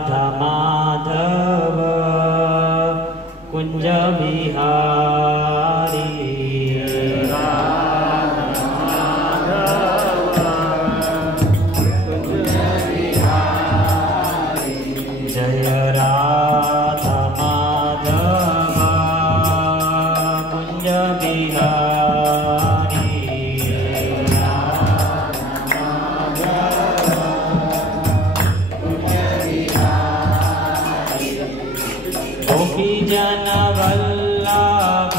माधव कुंज बिहारी जय राधा माधव कुंज बिहारी गोपी जन वल्लभ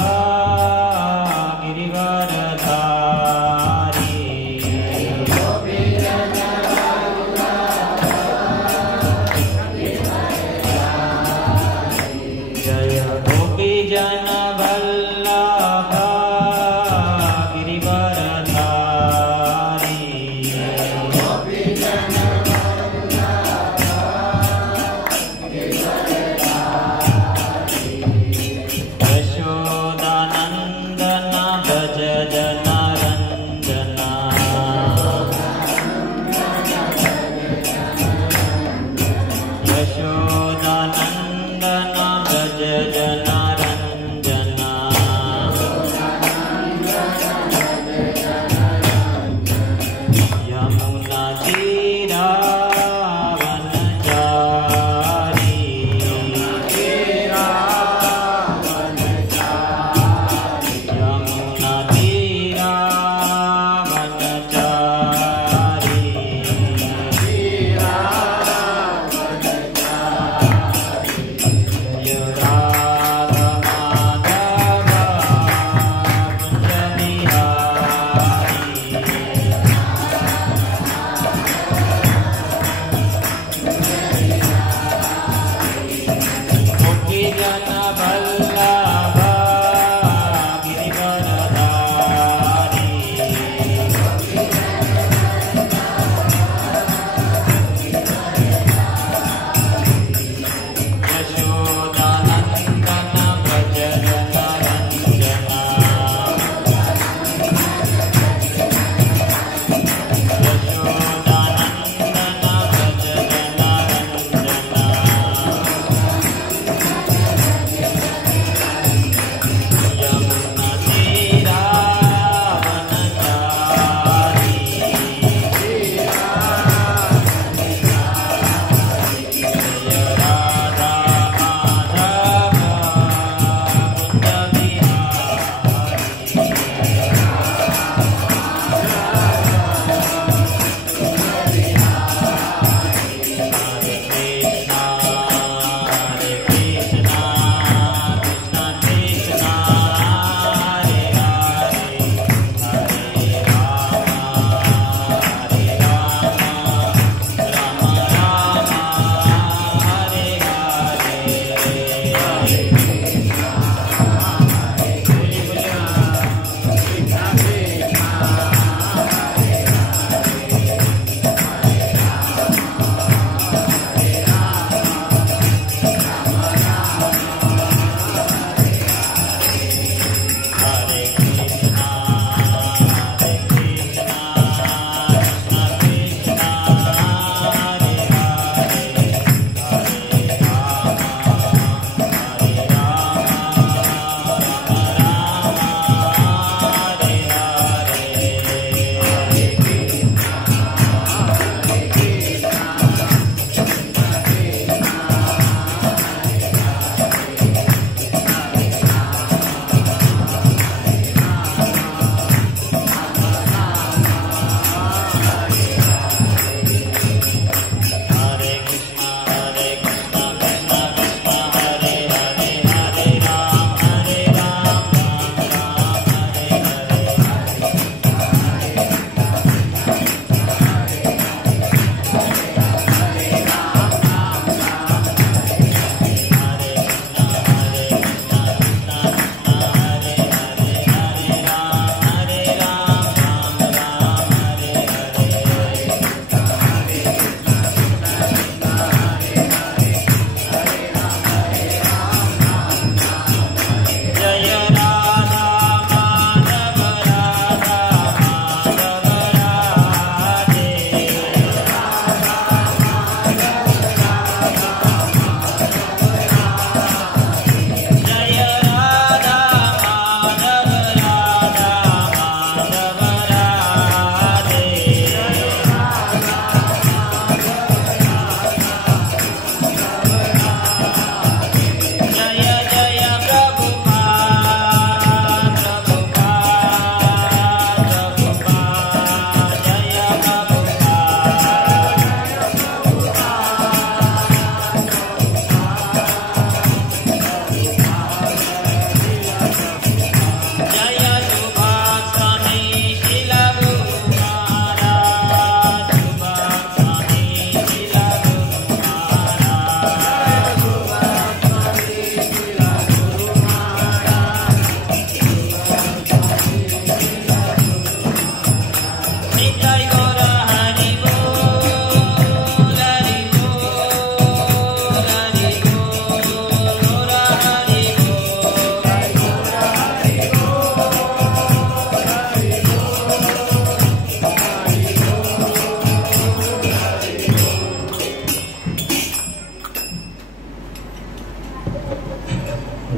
गिरिवरधारी जय गोपी जन वल्लभ गिरिवरधारी यशोद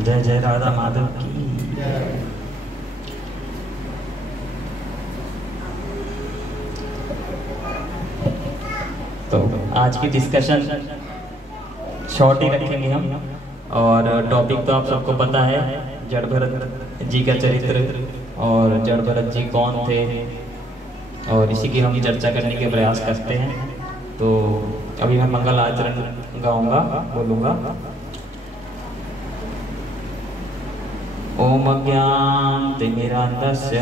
जय जय राधा माधव की। तो आज की डिस्कशन शॉर्ट ही रखेंगे हम, और टॉपिक तो आप सबको पता है, जड़ भरत जी का चरित्र और जड़ भरत जी कौन थे, और इसी की हम चर्चा करने के प्रयास करते हैं। तो अभी मैं मंगल आचरण गाऊंगा, बोलूँगा। ओम अज्ञानतिमिरान्धस्य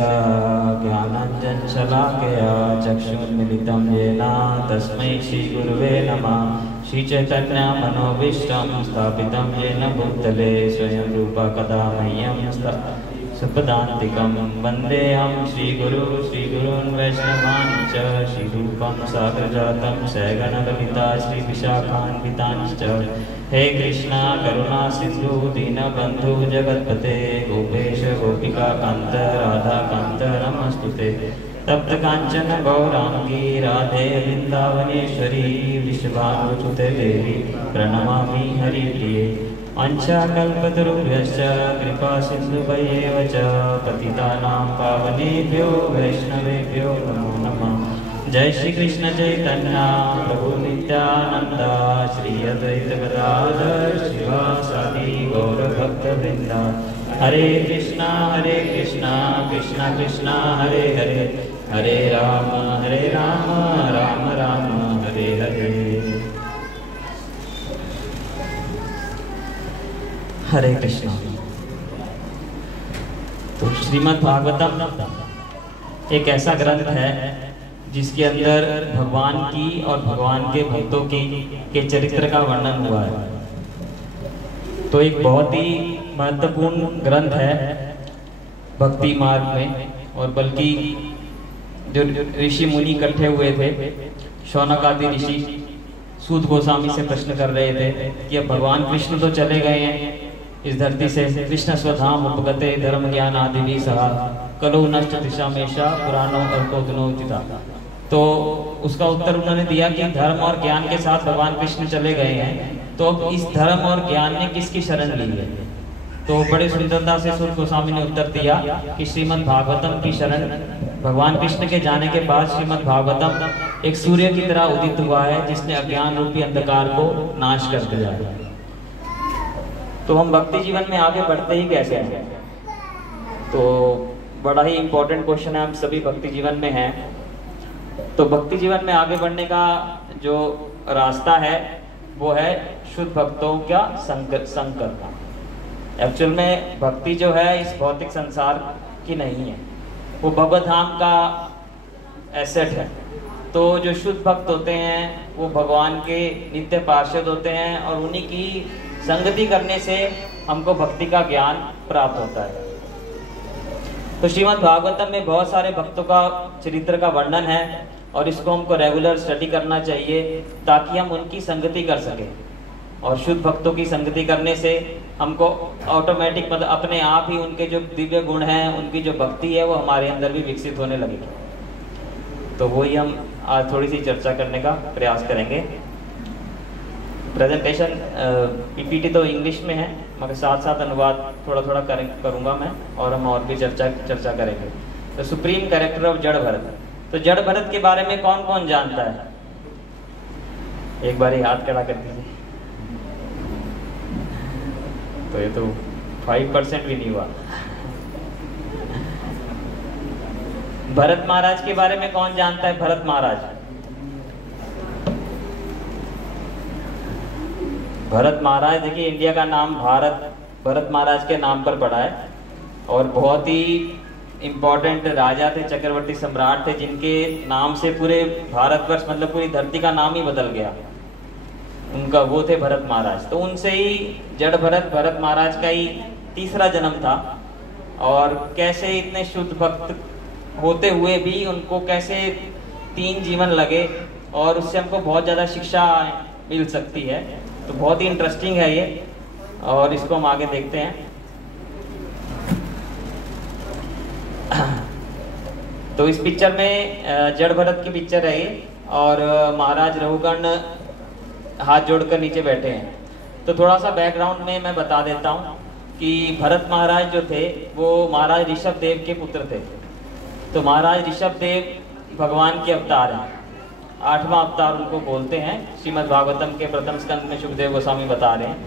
ज्ञानाञ्जनशलाकया चक्षुर्मिलितं येन तस्मै श्रीगुरुवे नमः। श्रीचैतन्यमनोभीष्टं स्थापितं येन भूतले स्वयं रूपा कदा मह्यं सुपदान्तिकं वन्देऽहं श्रीगुरून् वैष्णवान् च श्रीरूपं साग्रजातं सहगणललिता श्रीविशाखान्वितांश्च। हे कृष्णा करुणा सिंधु दीनबन्धु जगत्पते गोपेश गोपिका कान्त राधा कान्त नमस्तुते। तप्त कांचन गौरांगी राधे वृंदावनेश्वरी विश्वानुसुते देवी प्रणमामि हरिप्रिये। वाञ्छाकल्पतरुभ्यश्च कृपा सिन्धुभ्येव च पतितानां पावनेभ्यो वैष्णवेभ्यो नमो नमः। जय श्री कृष्ण चैतन्य प्रभु नित्यानंद श्री अद्वैत गदाधर श्रीवासादि गौर भक्त वृंदा। हरे कृष्णा कृष्णा कृष्णा हरे हरे, हरे राम राम राम हरे हरे। हरे कृष्णा। तो श्रीमद् भागवतम एक ऐसा ग्रंथ है जिसके अंदर भगवान की और भगवान के भक्तों के चरित्र का वर्णन हुआ है। तो एक बहुत ही महत्वपूर्ण ग्रंथ है भक्ति मार्ग में, और बल्कि जो ऋषि मुनि इकट्ठे हुए थे, शौनक आदि ऋषि सूत गोस्वामी से प्रश्न कर रहे थे कि अब भगवान कृष्ण तो चले गए हैं इस धरती से, कृष्ण स्वधाम उपगते धर्म ज्ञान आदि भी सहा कलो नष्ट दिशा मेषा पुराणों अर्कोदनोचिता। तो उसका उत्तर उन्होंने दिया कि धर्म और ज्ञान के साथ भगवान कृष्ण चले गए हैं, तो अब इस धर्म और ज्ञान ने किसकी शरण ली है? तो बड़े सुंदरता से सूत गोस्वामी ने उत्तर दिया कि श्रीमद् भागवतम की शरण। भगवान कृष्ण के जाने के बाद श्रीमद् भागवतम एक सूर्य की तरह उदित हुआ है जिसने अज्ञान रूपी अंधकार को नाश कर दिया है। तो हम भक्ति जीवन में आगे बढ़ते ही कैसे हैं? तो बड़ा ही इंपॉर्टेंट क्वेश्चन है, हम सभी भक्ति जीवन में हैं। तो भक्ति जीवन में आगे बढ़ने का जो रास्ता है वो है शुद्ध भक्तों का संकल्प का। एक्चुअल में भक्ति जो है इस भौतिक संसार की नहीं है, वो भगवत धाम का एसेट है। तो जो शुद्ध भक्त होते हैं वो भगवान के नित्य पार्षद होते हैं, और उन्हीं की संगति करने से हमको भक्ति का ज्ञान प्राप्त होता है। तो श्रीमद् भागवतम में बहुत सारे भक्तों का चरित्र का वर्णन है, और इसको हमको रेगुलर स्टडी करना चाहिए ताकि हम उनकी संगति कर सकें। और शुद्ध भक्तों की संगति करने से हमको ऑटोमेटिक मतलब अपने आप ही उनके जो दिव्य गुण हैं, उनकी जो भक्ति है वो हमारे अंदर भी विकसित होने लगेगी। तो वही हम आज थोड़ी सी चर्चा करने का प्रयास करेंगे। प्रेजेंटेशन पीपीटी तो इंग्लिश में है, मगर साथ साथ अनुवाद थोड़ा थोड़ा करूँगा मैं, और हम और भी चर्चा करेंगे। तो सुप्रीम कैरेक्टर ऑफ जड़ भरत। तो जड़ भरत के बारे में कौन कौन जानता है? एक बार हाथ खड़ा कर दीजिए। तो ये तो 5% भी नहीं हुआ। भरत महाराज के बारे में कौन जानता है? भरत महाराज, भरत महाराज देखिए, इंडिया का नाम भारत भरत महाराज के नाम पर पड़ा है, और बहुत ही इम्पोर्टेंट राजा थे, चक्रवर्ती सम्राट थे, जिनके नाम से पूरे भारतवर्ष मतलब पूरी धरती का नाम ही बदल गया उनका। वो थे भरत महाराज। तो उनसे ही जड़ भरत महाराज का ही तीसरा जन्म था। और कैसे इतने शुद्ध भक्त होते हुए भी उनको कैसे 3 जीवन लगे, और उससे हमको बहुत ज़्यादा शिक्षा मिल सकती है। तो बहुत ही इंटरेस्टिंग है ये, और इसको हम आगे देखते हैं। तो इस पिक्चर में जड़ भरत की पिक्चर है ये, और महाराज रघुगण हाथ जोड़कर नीचे बैठे हैं। तो थोड़ा सा बैकग्राउंड में मैं बता देता हूँ। कि भरत महाराज जो थे वो महाराज ऋषभ देव के पुत्र थे। तो महाराज ऋषभ देव भगवान के अवतार हैं, 8वां अवतार उनको बोलते हैं। श्रीमद् भागवतम के प्रथम स्कंद में शुकदेव गोस्वामी बता रहे हैं।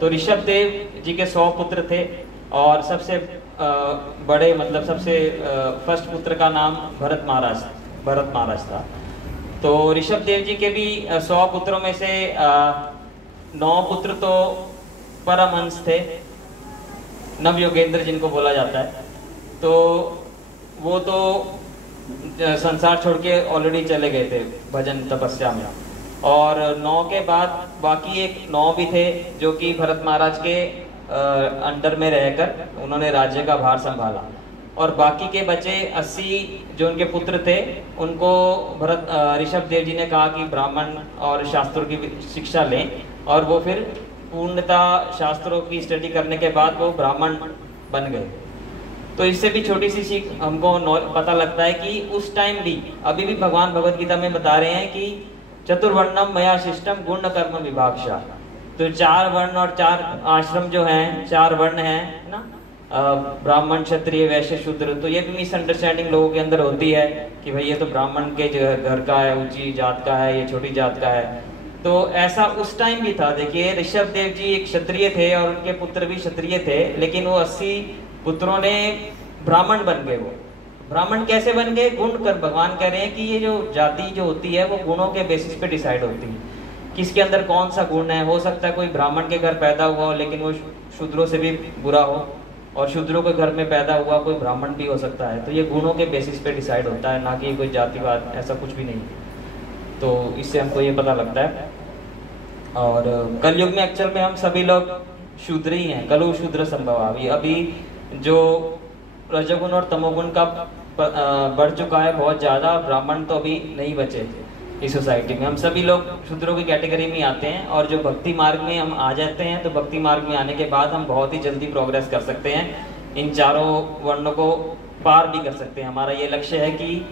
तो ऋषभ देव जी के 100 पुत्र थे और सबसे बड़े मतलब सबसे फर्स्ट पुत्र का नाम भरत महाराज था। तो ऋषभ देव जी के भी 100 पुत्रों में से 9 पुत्र तो परमहंस थे, नवयोगेंद्र जिनको बोला जाता है। तो वो तो संसार छोड़ के ऑलरेडी चले गए थे भजन तपस्या में, और 9 के बाद बाकी एक 9 भी थे जो कि भरत महाराज के अंडर में रहकर उन्होंने राज्य का भार संभाला। और बाकी के बचे 80 जो उनके पुत्र थे उनको ऋषभ देव जी ने कहा कि ब्राह्मण और शास्त्रों की शिक्षा लें, और वो फिर पूर्णता शास्त्रों की स्टडी करने के बाद वो ब्राह्मण बन गए। तो इससे भी छोटी सी सीख हमको पता लगता है कि उस टाइम भी अभी भी भगवान भगवद गीता में बता रहे हैं कि चतुर्वर्णम मया शिष्टम गुण कर्म विभागशः। तो 4 वर्ण और 4 आश्रम जो हैं, 4 वर्ण हैं ना, ब्राह्मण क्षत्रिय वैश्य शूद्र। तो ये भी मिसअंडरस्टैंडिंग लोगों के अंदर होती है कि भाई ये तो ब्राह्मण के घर का है, ऊंची जात का है, ये छोटी जात का है। तो ऐसा उस टाइम भी था। देखिए ऋषभ देव जी एक क्षत्रिय थे और उनके पुत्र भी क्षत्रिय थे, लेकिन वो 80 पुत्रों ने ब्राह्मण बन गए। वो ब्राह्मण कैसे बन गए? गुण कर। भगवान कह रहे हैं कि ये जो जाति जो होती है वो गुणों के बेसिस पे डिसाइड होती है, किसके अंदर कौन सा गुण है। हो सकता है कोई ब्राह्मण के घर पैदा हुआ हो लेकिन वो शूद्रों से भी बुरा हो, और शूद्रों के घर में पैदा हुआ कोई ब्राह्मण भी हो सकता है। तो ये गुणों के बेसिस पे डिसाइड होता है, ना कि कोई जातिवाद, ऐसा कुछ भी नहीं। तो इससे हमको ये पता लगता है। और कलयुग में एक्चुअल में हम सभी लोग शूद्र ही हैं, कलु शूद्र संभव। अभी जो रजोगुण और तमोगुण का बढ़ चुका है बहुत ज़्यादा, ब्राह्मण तो अभी नहीं बचे इस सोसाइटी में। हम सभी लोग शूद्रों की कैटेगरी में आते हैं, और जो भक्ति मार्ग में हम आ जाते हैं तो भक्ति मार्ग में आने के बाद हम बहुत ही जल्दी प्रोग्रेस कर सकते हैं, इन चारों वर्णों को पार भी कर सकते हैं। हमारा ये लक्ष्य है कि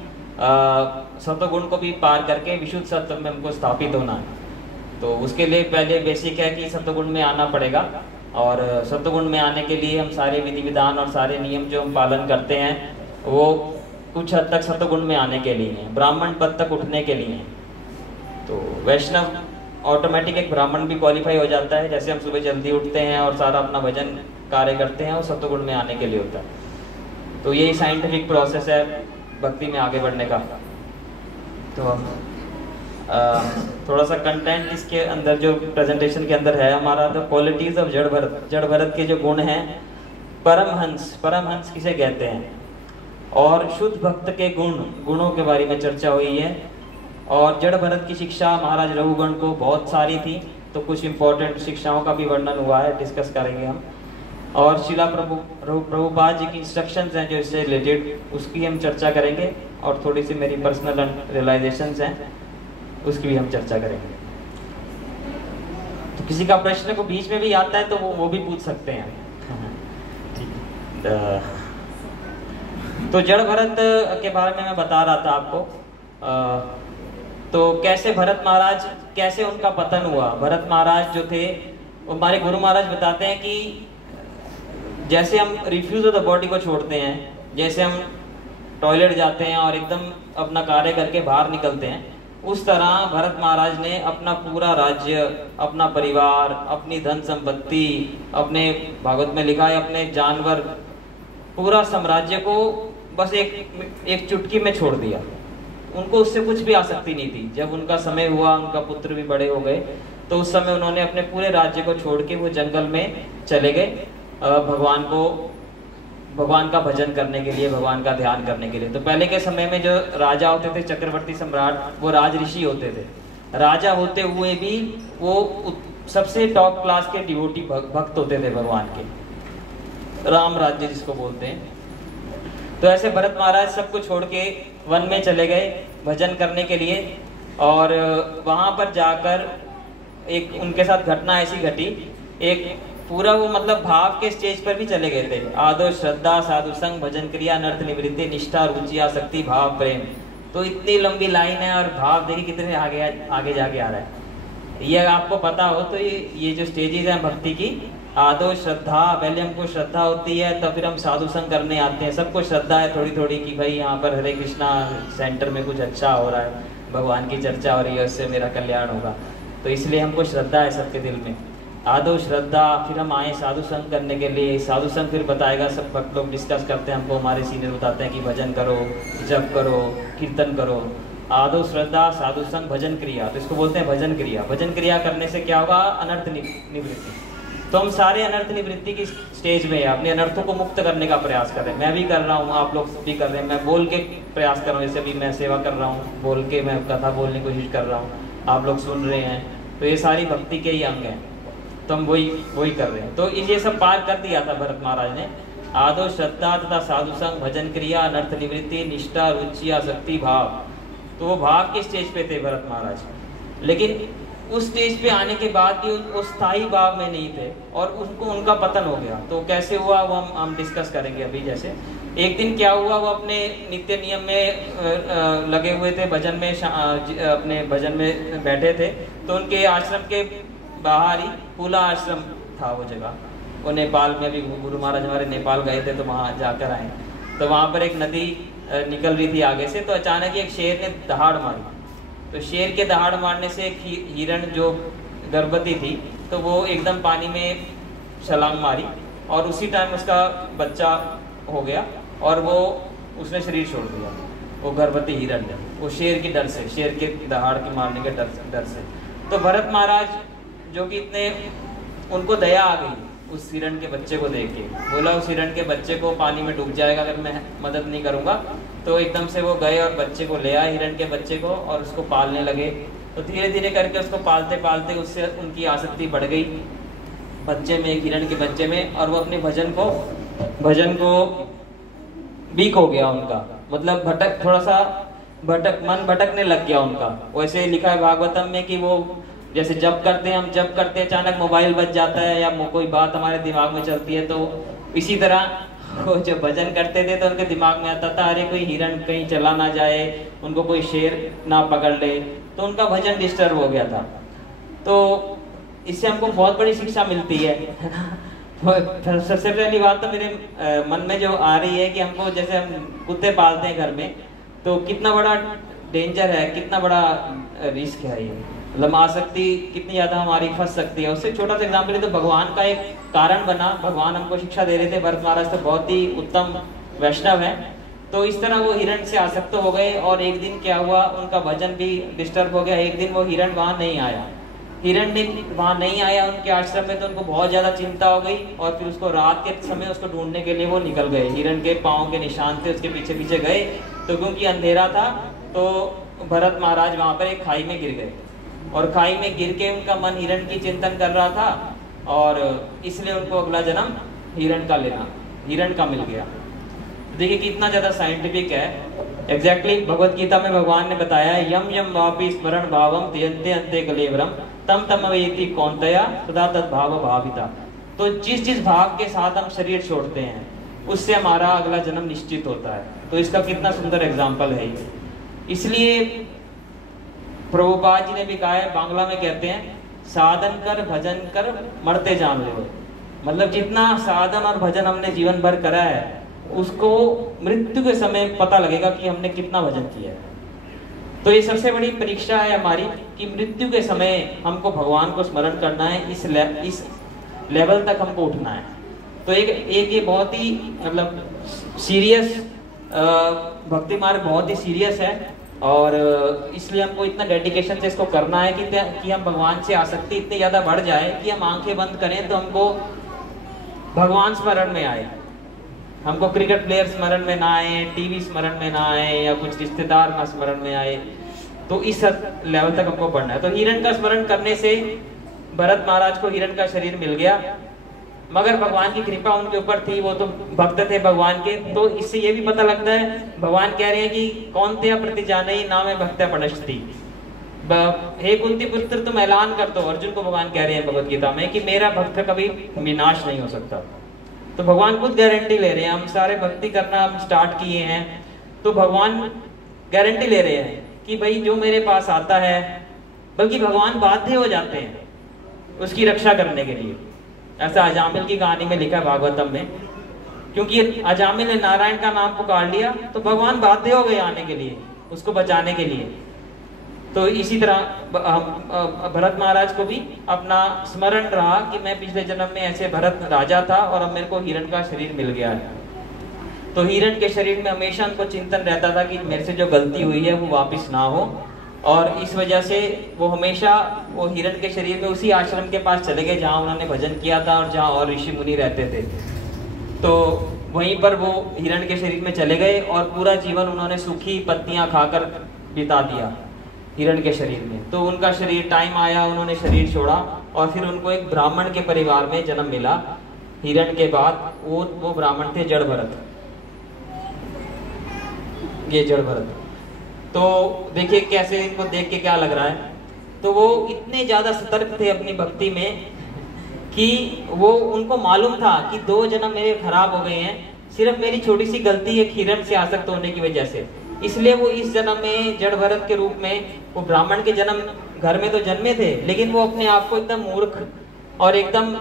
सत्वगुण को भी पार करके विशुद्ध सत्व में हमको स्थापित होना है। तो उसके लिए पहले बेसिक है कि सत्वगुण में आना पड़ेगा, और सत्वगुण में आने के लिए हम सारे विधि विधान और सारे नियम जो हम पालन करते हैं वो कुछ हद तक सत्वगुण में आने के लिए हैं, ब्राह्मण पद तक उठने के लिए हैं। तो वैष्णव ऑटोमेटिक एक ब्राह्मण भी क्वालिफाई हो जाता है। जैसे हम सुबह जल्दी उठते हैं और सारा अपना भजन कार्य करते हैं, वो सत्वगुण में आने के लिए होता है। तो यही साइंटिफिक प्रोसेस है भक्ति में आगे बढ़ने का। तो थोड़ा सा कंटेंट इसके अंदर जो प्रेजेंटेशन के अंदर है हमारा, द क्वालिटीज ऑफ जड़ भरत। जड़ भरत के जो गुण हैं, परमहंस किसे कहते हैं, और शुद्ध भक्त के गुणों के बारे में चर्चा हुई है। और जड़ भरत की शिक्षा महाराज रघुगण को बहुत सारी थी, तो कुछ इंपॉर्टेंट शिक्षाओं का भी वर्णन हुआ है, डिस्कस करेंगे हम। और शिला प्रभुपाद जी की इंस्ट्रक्शंस हैं जो इससे रिलेटेड, उसकी हम चर्चा करेंगे। और थोड़ी सी मेरी पर्सनल रियलाइजेशंस हैं, उसकी भी हम चर्चा करेंगे। तो किसी का प्रश्न को बीच में भी आता है तो वो भी पूछ सकते हैं। तो जड़ भरत के बारे में मैं बता रहा था आपको। तो कैसे भरत महाराज, कैसे उनका पतन हुआ। भरत महाराज जो थे, हमारे गुरु महाराज बताते हैं कि जैसे हम रिफ्यूज ऑफ द बॉडी को छोड़ते हैं, जैसे हम टॉयलेट जाते हैं और एकदम अपना कार्य करके बाहर निकलते हैं, उस तरह भरत महाराज ने अपना पूरा राज्य, अपना परिवार, अपनी धन संपत्ति, अपने भागवत में लिखा है अपने जानवर, पूरा साम्राज्य को बस एक चुटकी में छोड़ दिया। उनको उससे कुछ भी आसक्ति नहीं थी। जब उनका समय हुआ, उनका पुत्र भी बड़े हो गए, तो उस समय उन्होंने अपने पूरे राज्य को छोड़ के वो जंगल में चले गए भगवान का भजन करने के लिए, भगवान का ध्यान करने के लिए। तो पहले के समय में जो राजा होते थे, चक्रवर्ती सम्राट, वो राज ऋषि होते थे। राजा होते हुए भी वो सबसे टॉप क्लास के डिवोटी भक्त होते थे भगवान के, राम राज्य जिसको बोलते हैं। तो ऐसे भरत महाराज सबको छोड़ के वन में चले गए भजन करने के लिए, और वहां पर जाकर एक उनके साथ घटना ऐसी घटी, एक पूरा वो मतलब भाव के स्टेज पर भी चले गए थे। आदो श्रद्धा साधु संग भजन क्रिया नर्थ निवृत्ति निष्ठा रुचि आसक्ति भाव प्रेम। तो इतनी लंबी लाइन है और भाव देखिए कितने आगे जाके आ रहा है। ये आपको पता हो तो ये जो स्टेजेस हैं भक्ति की, आदो श्रद्धा, पहले हमको श्रद्धा होती है, तब फिर हम साधु संग करने आते हैं। सबको श्रद्धा है थोड़ी थोड़ी कि भाई यहाँ पर हरे कृष्णा सेंटर में कुछ अच्छा हो रहा है, भगवान की चर्चा हो रही है, उससे मेरा कल्याण होगा, तो इसलिए हमको श्रद्धा है सबके दिल में। आदो श्रद्धा, फिर हम आए साधु संग करने के लिए। साधु संग फिर बताएगा, सब भक्त लोग डिस्कस करते हैं, हमको हमारे सीनियर बताते हैं कि भजन करो, जप करो, कीर्तन करो। आदो श्रद्धा, साधु संग, भजन क्रिया, तो इसको बोलते हैं भजन क्रिया। भजन क्रिया करने से क्या होगा? अनर्थ निवृत्ति। तो हम सारे अनर्थ निवृत्ति की स्टेज में है, अपने अनर्थों को मुक्त करने का प्रयास कर रहे हैं। मैं भी कर रहा हूँ, आप लोग भी कर रहे हैं, मैं बोल के प्रयास कर रहा हूँ, जैसे भी मैं सेवा कर रहा हूँ, बोल के मैं कथा बोलने की कोशिश कर रहा हूँ, आप लोग सुन रहे हैं, तो ये सारी भक्ति के ही अंग हैं, तो हम वही कर रहे हैं। तो ये सब पार कर दिया था भरत महाराज ने। आदो श्रद्धा तथा साधु संग, भजन क्रिया, अनर्थ निवृत्ति, निष्ठा, रुचि, आसक्ति, भाव। तो वो भाव के स्टेज पे थे भरत महाराज, लेकिन उस स्टेज पे आने के बाद भी वो स्थायी भाव में नहीं थे और उनका पतन हो गया। तो कैसे हुआ वो हम डिस्कस करेंगे अभी। जैसे एक दिन क्या हुआ, वो अपने नित्य नियम में लगे हुए थे, भजन में अपने भजन में बैठे थे, तो उनके आश्रम के बाहर ही फूला आश्रम था वो जगह। वो नेपाल में, अभी गुरु महाराज हमारे नेपाल गए थे तो वहाँ जाकर आए, तो वहाँ पर एक नदी निकल रही थी आगे से, तो अचानक एक शेर ने दहाड़ मारी। तो शेर के दहाड़ मारने से एक हिरण जो गर्भवती थी, तो वो एकदम पानी में छलांग मारी और उसी टाइम उसका बच्चा हो गया और वो उसने शरीर छोड़ दिया, वो गर्भवती हिरण ने, वो शेर की डर से, शेर के दहाड़ के मारने के डर से। तो भरत महाराज जो कि इतने, उनको दया आ गई उस हिरण के बच्चे को देख के, बोला उस हिरण के बच्चे को पानी में डूब जाएगा अगर मैं मदद नहीं करूँगा। तो एकदम से वो गए और बच्चे को ले आए, हिरण के बच्चे को, और उसको पालने लगे। तो धीरे धीरे करके उसको पालते पालते उससे उनकी आसक्ति बढ़ गई बच्चे में, एक हिरण के बच्चे में, और वो अपने भजन को वीक हो गया उनका, मतलब थोड़ा सा मन भटकने लग गया उनका। वैसे लिखा है भागवतम में कि वो जैसे जप करते हैं, हम जप करते हैं, अचानक मोबाइल बज जाता है या कोई बात हमारे दिमाग में चलती है, तो इसी तरह वो जब भजन करते थे तो उनके दिमाग में आता था अरे कोई हिरण कहीं चला ना जाए, उनको कोई शेर ना पकड़ ले, तो उनका भजन डिस्टर्ब हो गया था। तो इससे हमको बहुत बड़ी शिक्षा मिलती है सबसे पहली बात तो मेरे मन में जो आ रही है कि हमको, जैसे हम कुत्ते पालते हैं घर में, तो कितना बड़ा डेंजर है, कितना बड़ा रिस्क है ये, मतलब आसक्ति कितनी ज्यादा हमारी फंस सकती है। उससे छोटा सा एग्जाम्पल है, तो भगवान का एक कारण बना, भगवान हमको शिक्षा दे रहे थे, भरत महाराज तो बहुत ही उत्तम वैष्णव है, तो इस तरह वो हिरण से आसक्त हो गए। और एक दिन क्या हुआ, उनका भजन भी डिस्टर्ब हो गया। एक दिन वो हिरण वहां नहीं आया, उनके आश्रम में, तो उनको बहुत ज्यादा चिंता हो गई और फिर उसको रात के समय उसको ढूंढने के लिए वो निकल गए। हिरण के पाँव के निशान थे, उसके पीछे पीछे गए, तो क्योंकि अंधेरा था तो भरत महाराज वहां पर एक खाई में गिर गए, और खाई में गिर के उनका मन हिरण की चिंतन कर रहा था, और इसलिए उनको अगला जन्म हिरण का मिल गया। देखिए कितना ज्यादा साइंटिफिक है। एग्जैक्टली भगवत गीता में भगवान ने बताया, यम यम वापि स्मरण भावम त्यन्ते अन्ते कलेवरम तम तम वेति कौन्तेय सदा तद भाव भाविता। तो जिस भाव के साथ हम शरीर छोड़ते हैं उससे हमारा अगला जन्म निश्चित होता है। तो इसका कितना सुंदर एग्जाम्पल है। इसलिए प्रभुपाद जी ने भी कहा है, बांग्ला में कहते हैं, साधन कर भजन कर मरते जान लो। मतलब जितना साधन और भजन हमने जीवन भर करा है, उसको मृत्यु के समय पता लगेगा कि हमने कितना भजन किया है। तो ये सबसे बड़ी परीक्षा है हमारी कि मृत्यु के समय हमको भगवान को स्मरण करना है, इस लेवल तक हमको उठना है। तो एक ये बहुत ही मतलब सीरियस भक्ति मार्ग, बहुत ही सीरियस है, और इसलिए हमको इतना डेडिकेशन से इसको करना है कि हम भगवान से आसक्ति इतनी ज्यादा बढ़ जाए कि हम आंखें बंद करें तो हमको भगवान स्मरण में आए, हमको क्रिकेट प्लेयर स्मरण में ना आए, टीवी स्मरण में ना आए, या कुछ रिश्तेदार ना स्मरण में आए। तो इस लेवल तक हमको बढ़ना है। तो हिरण का स्मरण करने से भरत महाराज को हिरण का शरीर मिल गया, मगर भगवान की कृपा उनके ऊपर थी, वो तो भक्त थे भगवान के। तो इससे ये भी पता लगता है, भगवान कह रहे हैं कि कौन थे प्रति जाने नाम है भक्त पणस्ती। हे कुंती पुत्र तुम ऐलान कर दो, अर्जुन को भगवान कह रहे हैं भगवत गीता में कि मेरा भक्त कभी विनाश नहीं हो सकता। तो भगवान खुद गारंटी ले रहे हैं, हम सारे भक्ति करना हम स्टार्ट किए हैं तो भगवान गारंटी ले रहे हैं कि भाई जो मेरे पास आता है बल्कि भगवान बाध्य हो जाते हैं उसकी रक्षा करने के लिए। ऐसा अजामिल की कहानी में लिखा है भागवतम में, क्योंकि अजामिल ने नारायण का नाम पुकार लिया तो भगवान बाध्य हो गए आने के लिए, उसको बचाने के लिए। तो इसी तरह भरत महाराज को भी अपना स्मरण रहा कि मैं पिछले जन्म में ऐसे भरत राजा था और अब मेरे को हिरण का शरीर मिल गया है। तो हिरण के शरीर में हमेशा उनको चिंतन रहता था कि मेरे से जो गलती हुई है वो वापस ना हो, और इस वजह से वो हमेशा वो हिरण के शरीर में उसी आश्रम के पास चले गए जहाँ उन्होंने भजन किया था और जहाँ और ऋषि मुनि रहते थे। तो वहीं पर वो हिरण के शरीर में चले गए और पूरा जीवन उन्होंने सूखी पत्तियां खाकर बिता दिया हिरण के शरीर में। तो उनका शरीर, टाइम आया, उन्होंने शरीर छोड़ा और फिर उनको एक ब्राह्मण के परिवार में जन्म मिला हिरण के बाद। वो ब्राह्मण थे जड़ भरत, ये जड़ भरत। तो देखिए कैसे इनको देख के क्या लग रहा है। तो वो इतने ज्यादा सतर्क थे अपनी भक्ति में कि वो उनको मालूम था कि 2 जन्म मेरे खराब हो गए हैं, सिर्फ मेरी छोटी सी गलती है हिरण से आसक्त होने की वजह से। इसलिए वो इस जन्म में जड़ भरत के रूप में वो ब्राह्मण के जन्म घर में तो जन्मे थे, लेकिन वो अपने आप को एकदम मूर्ख और एकदम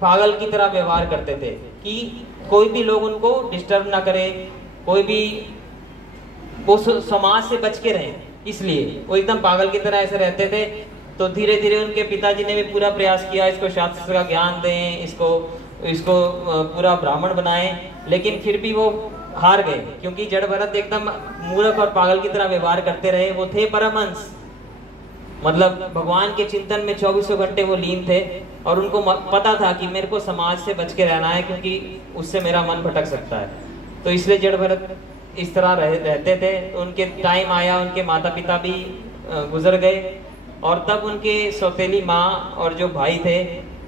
पागल की तरह व्यवहार करते थे कि कोई भी लोग उनको डिस्टर्ब ना करे, कोई भी वो समाज से बच के रहे, इसलिए वो एकदम पागल की तरह ऐसे रहते थे। तो धीरे धीरे उनके पिताजी ने भी पूरा प्रयास किया इसको शास्त्र का ज्ञान दें, इसको पूरा ब्राह्मण बनाएं, लेकिन फिर भी वो हार गए क्योंकि जड़ भरत एकदम मूर्ख और पागल की तरह व्यवहार करते रहे। वो थे परमहंस, मतलब भगवान के चिंतन में 24 घंटे वो लीन थे और उनको पता था कि मेरे को समाज से बच के रहना है क्योंकि उससे मेरा मन भटक सकता है। तो इसलिए जड़ भरत इस तरह रहते थे। तो उनके टाइम आया, उनके माता पिता भी गुजर गए और तब उनके सौतेली माँ और जो भाई थे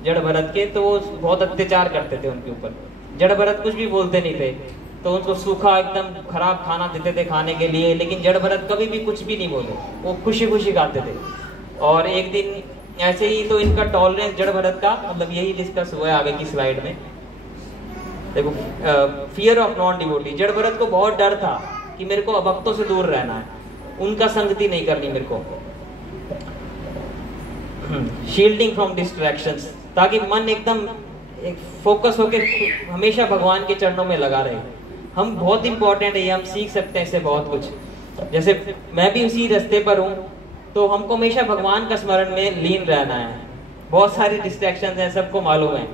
जड़ भरत के, तो वो बहुत अत्याचार करते थे उनके ऊपर। जड़ भरत कुछ भी बोलते नहीं थे, तो उनको सूखा एकदम खराब खाना देते थे खाने के लिए, लेकिन जड़ भरत कभी भी कुछ भी नहीं बोले, वो खुशी खुशी खाते थे। और एक दिन ऐसे ही तो इनका टॉलरेंस जड़ भरत का मतलब यही डिस्कस हुआ है आगे की स्लाइड में। देखो, फियर ऑफ नॉन डिवोटी, जड़ भरत को बहुत डर था कि मेरे को अभक्तों से दूर रहना है, उनका संगति नहीं करनी मेरे को। शील्डिंग फ्रॉम डिस्ट्रैक्शंस, ताकि मन एकदम एक फोकस होकर हमेशा भगवान के चरणों में लगा रहे। हम बहुत इंपॉर्टेंट है, हम सीख सकते हैं इससे बहुत कुछ। जैसे मैं भी उसी रास्ते पर हूँ, तो हमको हमेशा भगवान का स्मरण में लीन रहना है। बहुत सारी डिस्ट्रैक्शंस हैं, सबको मालूम है,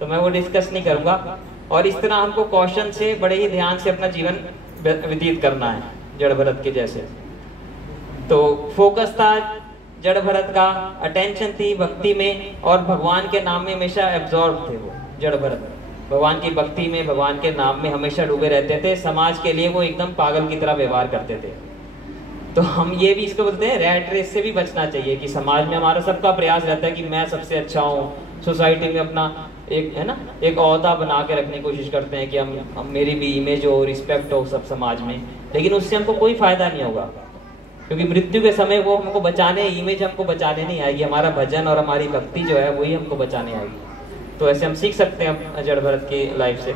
तो मैं वो डिस्कस नहीं करूंगा। और इस तरह हमको कौशल से, बड़े ही ध्यान से अपना जीवन व्यतीत करना है जड़ भरत के जैसे। तो फोकस था जड़ भरत का, अटेंशन थी भक्ति में और भगवान के नाम में हमेशा एब्जॉर्ब थे वो जड़ भरत। भगवान की भक्ति में, भगवान के नाम में हमेशा डूबे रहते थे। समाज के लिए वो एकदम पागल की तरह व्यवहार करते थे। तो हम ये भी इसको बोलते हैं, रैट रेस से भी बचना चाहिए कि समाज में हमारा सबका प्रयास रहता है कि मैं सबसे अच्छा हूँ, सोसाइटी में अपना एक है ना एक ओहदा बना के रखने की कोशिश करते हैं कि हम मेरी भी इमेज हो, रिस्पेक्ट हो सब समाज में, लेकिन उससे हमको कोई फायदा नहीं होगा क्योंकि मृत्यु के समय वो हमको बचाने, इमेज हमको बचाने नहीं आएगी, हमारा भजन और हमारी भक्ति जो है वही हमको बचाने आएगी। तो ऐसे हम सीख सकते हैं जड़ भरत की लाइफ से।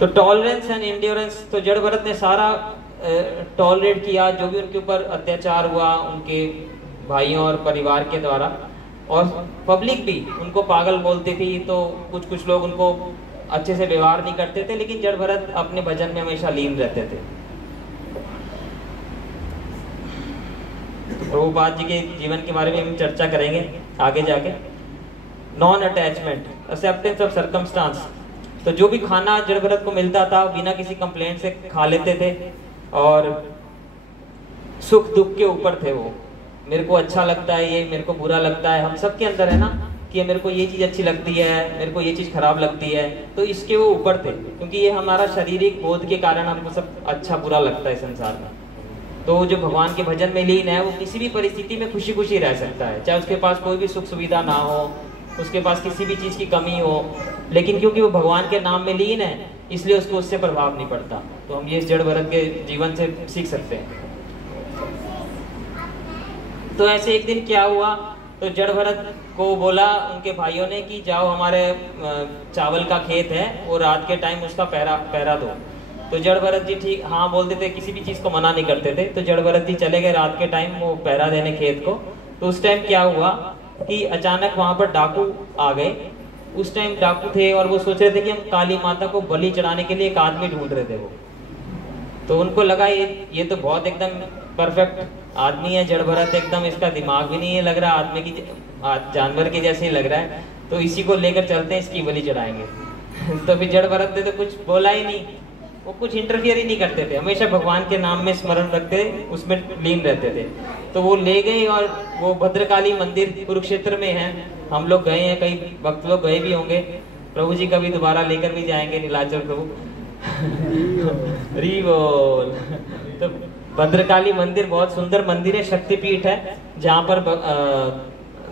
तो टॉलरेंस एंड एंड्योरेंस, तो जड़ भरत ने सारा टॉलरेट किया जो भी उनके ऊपर अत्याचार हुआ उनके भाइयों और परिवार के द्वारा, और पब्लिक भी उनको पागल बोलती थी। तो कुछ लोग उनको अच्छे से व्यवहार नहीं करते थे, लेकिन जड़ भरत अपने भजन में हमेशा लीन रहते थे। प्रभुपाद जी के जीवन के बारे में हम चर्चा करेंगे आगे जाके। Non attachment, acceptance of circumstance, तो जो भी खाना जड़ भरत को मिलता था बिना किसी कंप्लेंट से खा लेते थे और सुख दुख के ऊपर थे वो। मेरे को अच्छा लगता है ये, मेरे को बुरा लगता है, हम सबके अंदर है ना कि मेरे को ये चीज अच्छी लगती है, मेरे को ये चीज खराब लगती है, तो इसके वो ऊपर थे क्योंकि ये हमारा शारीरिक बोध के कारण हमको सब अच्छा बुरा लगता है संसार में। तो जो भगवान के भजन में लीन है वो किसी भी परिस्थिति में खुशी खुशी रह सकता है, चाहे उसके पास कोई भी सुख सुविधा ना हो, उसके पास किसी भी चीज की कमी हो, लेकिन क्योंकि वो भगवान के नाम में लीन है इसलिए उसको उससे प्रभाव नहीं पड़ता। तो हम ये जड़ भरत के जीवन से सीख सकते हैं। तो ऐसे एक दिन क्या हुआ, तो जड़ भरत को बोला उनके भाइयों ने कि जाओ हमारे चावल का खेत है, वो रात के टाइम उसका पहरा दो। तो जड़ भरत जी ठीक हाँ बोलते थे, किसी भी चीज को मना नहीं करते थे। तो जड़ भरत जी चले गए रात के टाइम वो पहरा देने खेत को। तो उस टाइम क्या हुआ कि अचानक वहां पर डाकू आ गए। उस टाइम डाकू थे और वो सोच रहे थे कि हम काली माता को बलि चढ़ाने के लिए एक आदमी ढूंढ रहे थे वो। तो उनको लगा ये तो बहुत एकदम परफेक्ट आदमी है जड़ भरत, एकदम इसका दिमाग भी नहीं है लग रहा आदमी की, जानवर के जैसे ही लग रहा है, तो इसी को लेकर चलते हैं, इसकी बलि चढ़ाएंगे। तो फिर जड़ भरत ने तो कुछ बोला ही नहीं, वो कुछ इंटरफियर ही नहीं करते थे, हमेशा भगवान के नाम में स्मरण रखते, उसमें लीन रहते थे। तो वो ले गए और वो भद्रकाली मंदिर कुरुक्षेत्र में है, हम लोग गए हैं, कई भक्त लोग गए भी होंगे, प्रभु जी कभी दोबारा लेकर भी जाएंगे नीलाचल प्रभु। हरि बोल। तो भद्रकाली मंदिर बहुत सुंदर मंदिर है, शक्तिपीठ है, जहाँ पर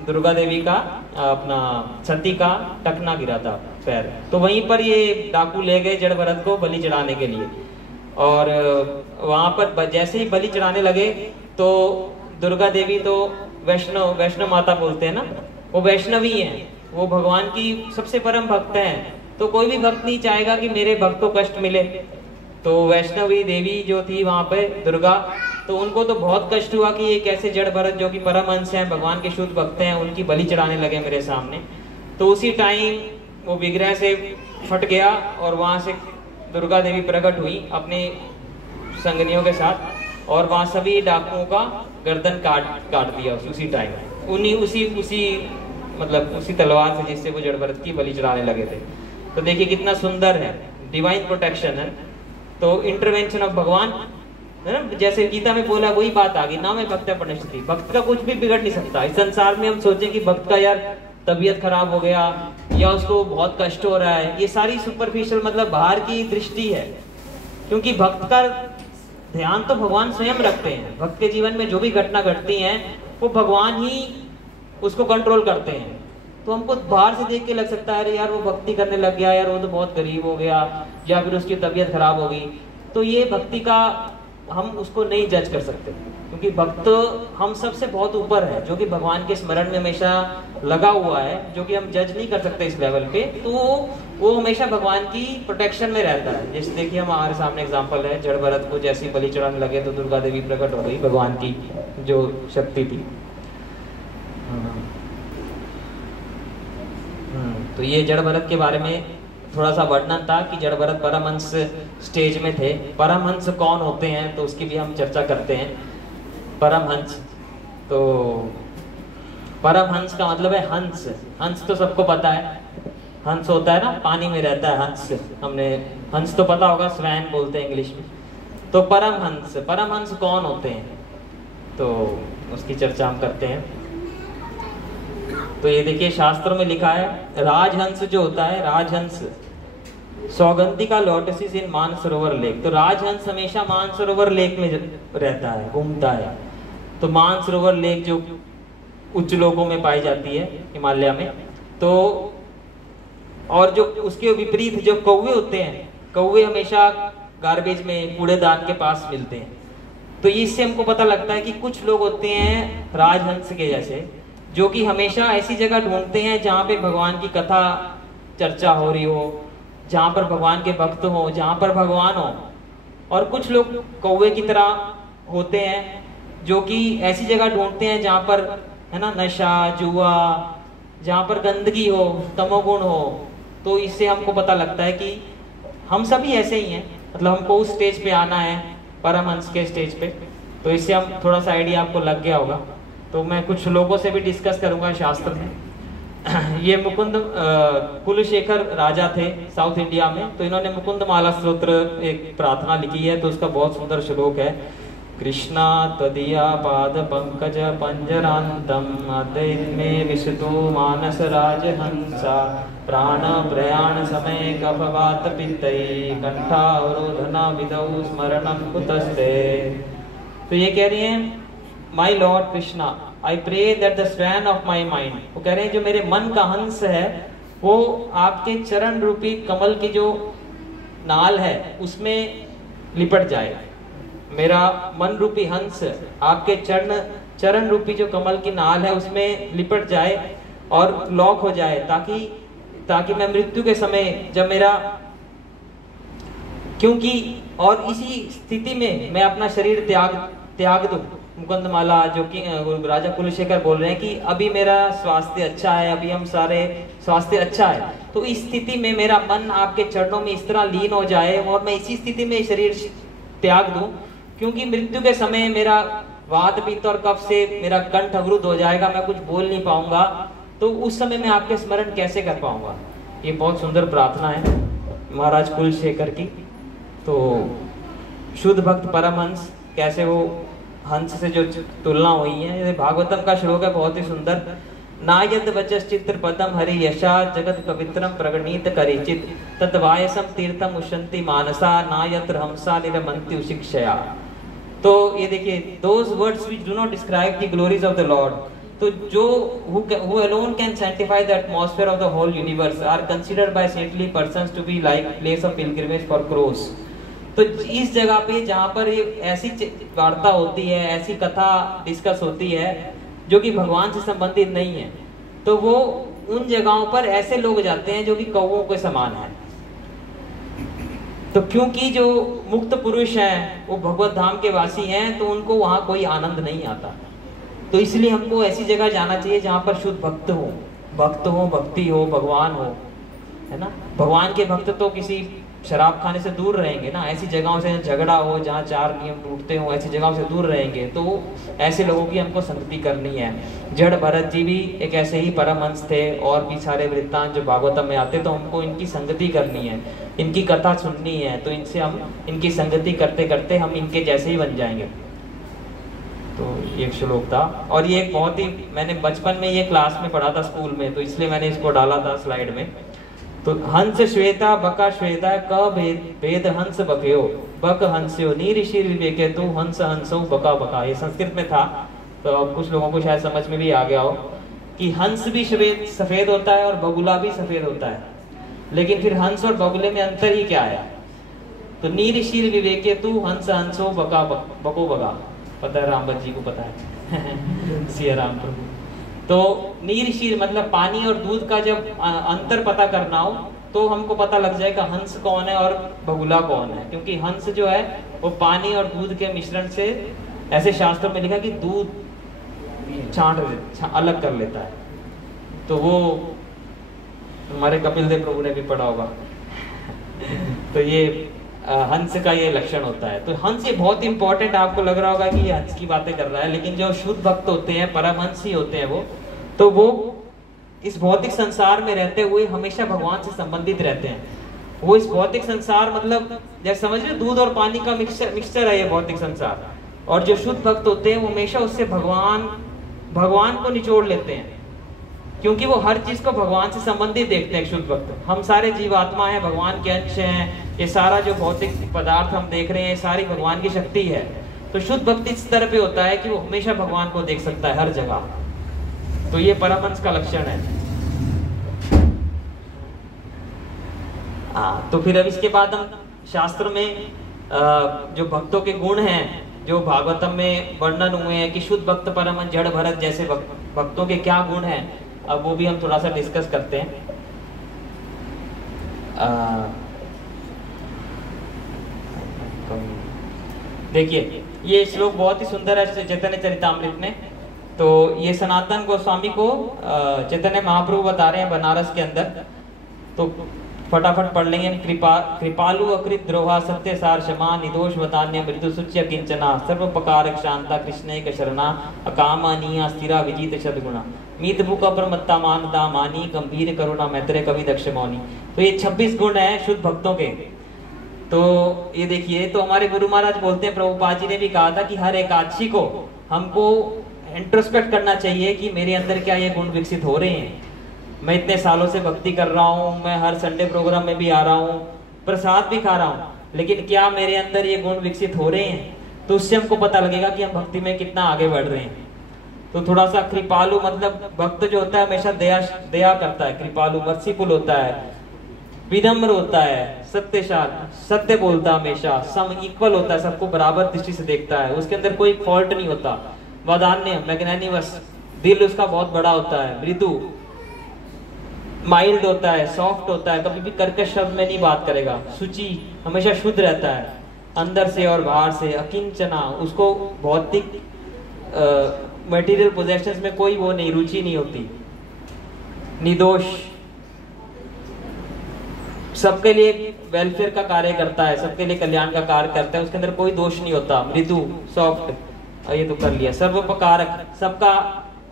दुर्गा देवी का अपना सती का टकना गिरा था पैर। तो वहीं पर ये डाकू ले गए जड़ भरत को बलि चढ़ाने के लिए। और वहां पर जैसे ही बलि चढ़ाने लगे तो दुर्गा देवी तो वैष्णव माता बोलते हैं ना, वो वैष्णवी हैं, वो भगवान की सबसे परम भक्त हैं। तो कोई भी भक्त नहीं चाहेगा कि मेरे भक्त को कष्ट मिले। तो वैष्णवी देवी जो थी वहां पे दुर्गा, तो उनको तो बहुत कष्ट हुआ कि ये कैसे जड़ भरत जो कि परमहंस हैं, भगवान के शुद्ध भक्त हैं, उनकी बलि चढ़ाने लगे मेरे सामने। तो उसी टाइम वो विग्रह से फट गया और वहां से दुर्गा देवी प्रकट हुई अपने संगनियों के साथ, और वहां सभी डाकुओं का गर्दन काट दिया उसी टाइम, उसी तलवार से जिससे वो जड़ भरत की बलि चढ़ाने लगे थे। तो देखिए कितना सुंदर है, डिवाइन प्रोटेक्शन है। तो इंटरवेंशन ऑफ भगवान है ना, जैसे गीता में बोला वही बात आ गई, ना मैं भक्त पनिष्ठति, भक्त का कुछ भी बिगड़ नहीं सकता। इस संसार में हम सोचें कि भक्त का यार तबीयत खराब हो गया या उसको बहुत कष्ट हो रहा है, ये सारी सुपरफिशियल मतलब बाहर की दृष्टि है, क्योंकि भक्त का ध्यान तो भगवान स्वयं रखते हैं। भक्त के जीवन में जो भी घटना घटती है वो भगवान ही उसको कंट्रोल करते हैं। तो हमको बाहर से देख के लग सकता है अरे यार वो भक्ति करने लग गया, यार वो तो बहुत गरीब हो गया, या फिर उसकी तबीयत खराब हो गई। तो ये भक्ति का हम उसको नहीं जज कर सकते, क्योंकि भक्त हम सबसे बहुत ऊपर है, जो कि भगवान के स्मरण में हमेशा लगा हुआ है, जो कि हम जज नहीं कर सकते इस लेवल पे। तो वो हमेशा भगवान की प्रोटेक्शन में रहता है। जैसे देखिए हमारे सामने एग्जांपल है, जड़ भरत को जैसी बलि चढ़ाने लगे तो दुर्गा देवी प्रकट हो गई, भगवान की जो शक्ति थी। तो ये जड़ भरत के बारे में थोड़ा सा वर्णन था कि जड़ भरत परमहंस स्टेज में थे। परमहंस कौन होते हैं तो उसकी भी हम चर्चा करते हैं। परमहंस, तो परमहंस का मतलब है हंस। हंस तो सबको पता है, हंस होता है ना पानी में रहता है हंस, हमने हंस तो पता होगा, स्वैन बोलते हैं इंग्लिश में। तो परमहंस, परमहंस कौन होते हैं तो उसकी चर्चा हम करते हैं। तो ये देखिए शास्त्रों में लिखा है, राजहंस जो होता है, राजहंस सौगंधिका लोटसिस इन मानसरोवर लेक। तो राजहंस हमेशा मानसरोवर लेक में रहता है, घूमता है। तो मानसरोवर लेक जो उच्च लोकों में पाई जाती है हिमालय में। तो और जो उसके विपरीत जो कौवे होते हैं, कौवे हमेशा गार्बेज में कूड़ेदान के पास मिलते हैं। तो इससे हमको पता लगता है कि कुछ लोग होते हैं राजहंस के जैसे, जो कि हमेशा ऐसी जगह ढूंढते हैं जहाँ पे भगवान की कथा चर्चा हो रही हो, जहाँ पर भगवान के भक्त हो, जहाँ पर भगवान हो। और कुछ लोग कौवे की तरह होते हैं जो कि ऐसी जगह ढूंढते हैं जहाँ पर है ना नशा जुआ, जहाँ पर गंदगी हो, तमोगुण हो। तो इससे हमको पता लगता है कि हम सभी ऐसे ही हैं, मतलब हमको उस स्टेज पे आना है, परमहंस के स्टेज पे। तो इससे हम थोड़ा सा आइडिया आपको लग गया होगा। तो मैं कुछ लोगों से भी डिस्कस करूंगा शास्त्र में। ये मुकुंद कुलशेखर राजा थे साउथ इंडिया में। तो इन्होंने मुकुंद माला स्तोत्र एक प्रार्थना लिखी है, तो उसका बहुत सुंदर श्लोक है, कृष्णा तदिया पाद पंकज पंजरांतम अद्वैतमे विशतु मानस राजहंसा प्राण प्रयाण समय कफवात पित्तई कंठावरोधना विदौ स्मरणम कुतस्ते। तो ये कह रही हैं, my lord Krishna, I pray that the swan of my mind. वो कह रहे हैं जो मेरे मन का हंस है वो आपके चरण रूपी कमल की जो नाल है उसमें लिपट जाए। मेरा मन रूपी हंस आपके चरण रूपी जो कमल की नाल है उसमें लिपट जाए और लॉक हो जाए, ताकि मैं मृत्यु के समय जब मेरा क्योंकि और इसी स्थिति में मैं अपना शरीर त्याग दूं। मुकुंदमाला जो कि राजा कुलशेखर बोल रहे हैं कि अभी मेरा स्वास्थ्य अच्छा है, अभी हम सारे स्वास्थ्य अच्छा है, तो इस स्थिति में मेरा मन आपके चरणों में इस तरह लीन हो जाए और मैं इसी स्थिति में शरीर त्याग दूं, क्योंकि मृत्यु के समय मेरा वात पित्त और कफ से मेरा कंठ अवरुद्ध हो जाएगा, मैं कुछ बोल नहीं पाऊंगा, तो उस समय मैं आपके स्मरण कैसे कर पाऊंगा। ये बहुत सुंदर प्रार्थना है महाराज कुलशेखर की। तो शुद्ध भक्त परमहंस, कैसे वो हंस से जो तुलना हुई है, जैसे भागवतम का श्लोक है बहुत ही सुंदर, नायद वचस चित्र पदम हरि यशा जगत पवित्रम प्रगणित करिचित तत्वायसम तीर्थम उशंति मानसा नायत्र हमसा निरमंति उशिक्षया। तो ये देखिए, those words which do not describe the glories of the lord, तो जो who alone can sanctify the atmosphere of the whole universe are considered by saintly persons to be like place of pilgrimage for crows। तो इस जगह पे जहाँ पर ये ऐसी वार्ता होती है, ऐसी कथा डिस्कस होती है जो कि भगवान से संबंधित नहीं है, तो वो उन जगहों पर ऐसे लोग जाते हैं जो कि कौवों के समान है। तो क्योंकि जो मुक्त पुरुष हैं वो भगवत धाम के वासी हैं, तो उनको वहाँ कोई आनंद नहीं आता। तो इसलिए हमको ऐसी जगह जाना चाहिए जहाँ पर शुद्ध भक्त हो, भक्ति हो, भगवान हो, है ना। भगवान के भक्त तो किसी शराब खाने से दूर रहेंगे ना, ऐसी जगहों से झगड़ा हो जहाँ 4 नियम टूटते हो, ऐसी जगहों से दूर रहेंगे। तो ऐसे लोगों की हमको संगति करनी है। जड़ भरत जी भी एक ऐसे ही परमहंस थे, और भी सारे वृत्तांत जो भागवतम में आते, तो हमको इनकी संगति करनी है, इनकी कथा सुननी है, तो इनसे हम इनकी संगति करते करते हम इनके जैसे ही बन जाएंगे। तो ये एक श्लोक था, और ये एक बहुत ही, मैंने बचपन में ये क्लास में पढ़ा था स्कूल में, तो इसलिए मैंने इसको डाला था स्लाइड में। तो हंस श्वेता बका श्वेता क भेद हंस बकयो बक हंस्यो नी ऋषि विवेके तू हंस हंसो बका बका। ये संस्कृत में था, तो अब कुछ लोगों को शायद समझ में भी आ गया हो कि हंस भी सफेद होता है और बगुला भी सफेद होता है, लेकिन फिर हंस और बगुले में अंतर ही क्या है। तो नी ऋषि विवेके तू हंस हंसो बका बको बका, पता है रामभद्र जी को पता है सिया राम प्रभु। तो नीर शीर मतलब पानी और दूध का जब अंतर पता करना हो, तो हमको पता लग जाएगा हंस कौन है और बगुला कौन है, क्योंकि हंस जो है वो पानी और दूध के मिश्रण से, ऐसे शास्त्रों में लिखा कि दूध अलग कर लेता है। तो वो हमारे कपिल देव प्रभु ने भी पढ़ा होगा। तो ये हंस का ये लक्षण होता है। तो हंस ये बहुत इंपॉर्टेंट, आपको लग रहा होगा कि ये हंस की बातें कर रहा है, लेकिन जो शुद्ध भक्त होते हैं, परमहंस ही होते हैं वो, तो वो इस भौतिक संसार में रहते हुए हमेशा भगवान से संबंधित रहते हैं। वो इस भौतिक संसार मतलब जैसे समझ रहे दूध और पानी का मिक्सचर है ये भौतिक संसार, और जो शुद्ध भक्त होते हैं वो हमेशा उससे भगवान को निचोड़ लेते हैं, क्योंकि वो हर चीज को भगवान से संबंधित देखते हैं। शुद्ध भक्त, हम सारे जीवात्मा हैं, भगवान के अंश हैं, ये सारा जो भौतिक पदार्थ हम देख रहे हैं सारी भगवान की शक्ति है। तो शुद्ध भक्त इस तरह पे होता है कि वो हमेशा भगवान को देख सकता है हर जगह। तो ये परमहंस का लक्षण है। तो फिर अब इसके बाद हम शास्त्र में जो भक्तों के गुण हैं, जो भागवतम में वर्णन हुए हैं कि शुद्ध भक्त, परमहंस, जड़ भरत जैसे भक्तों के क्या गुण हैं, अब वो भी हम थोड़ा सा डिस्कस करते हैं। देखिए ये श्लोक बहुत ही सुंदर है चैतन्य चरितामृत में। तो ये सनातन गोस्वामी को चैतन्य महाप्रभु बता रहे हैं बनारस के अंदर। तो फटाफट पढ़ लेंगे। कृपालु अकृत द्रोहा सत्य सार क्षमा निर्दोष वतान्य मृदु सुच्य किंचना सर्वपकारक शांता कृष्णैक शरणा अकामानीय स्थिरा विजित सद्गुणा मीत बुक अप्रमत्ता मानदा मानी गंभीर करुणा मैत्रेय कवि दक्ष मौनी। तो ये 26 गुण हैं शुद्ध भक्तों के। तो ये देखिए, तो हमारे गुरु महाराज बोलते हैं, प्रभुपाद जी ने भी कहा था कि हर एकादशी को हमको इंट्रोस्पेक्ट करना चाहिए कि मेरे अंदर क्या ये गुण विकसित हो रहे हैं। मैं इतने सालों से भक्ति कर रहा हूँ, मैं हर संडे प्रोग्राम में भी आ रहा हूँ, प्रसाद भी खा रहा हूँ, लेकिन क्या मेरे अंदर ये गुण विकसित हो रहे हैं? तो उससे हमको पता लगेगा कि हम भक्ति में कितना आगे बढ़ रहे हैं। तो थोड़ा सा कृपालु मतलब भक्त जो होता है हमेशा दया करता है, कृपालु मर्सीफुल होता है, विनम्र होता है, सत्यशाल सत्य बोलता है, हमेशा सम इक्वल होता है, सबको बराबर दृष्टि से देखता है, उसके अंदर कोई फॉल्ट नहीं होता। वदान्य मैग्नानिमस, दिल उसका बहुत बड़ा होता है, मृदु माइल्ड होता है, सॉफ्ट होता है, कभी भी कर्कश शब्द में नहीं बात करेगा, शुचि, हमेशा शुद्ध रहता है अंदर से और बाहर से, अकिंचना, उसको भौतिक मटेरियल पोजेशंस में कोई वो नहीं, रुचि नहीं होती, निर्दोष, सबके लिए वेलफेयर का कार्य करता है, सबके लिए कल्याण का कार्य करता है, उसके अंदर कोई दोष नहीं होता, मृदु, सॉफ्ट, ये तो कर लिया, सर्वोपकारक, सबका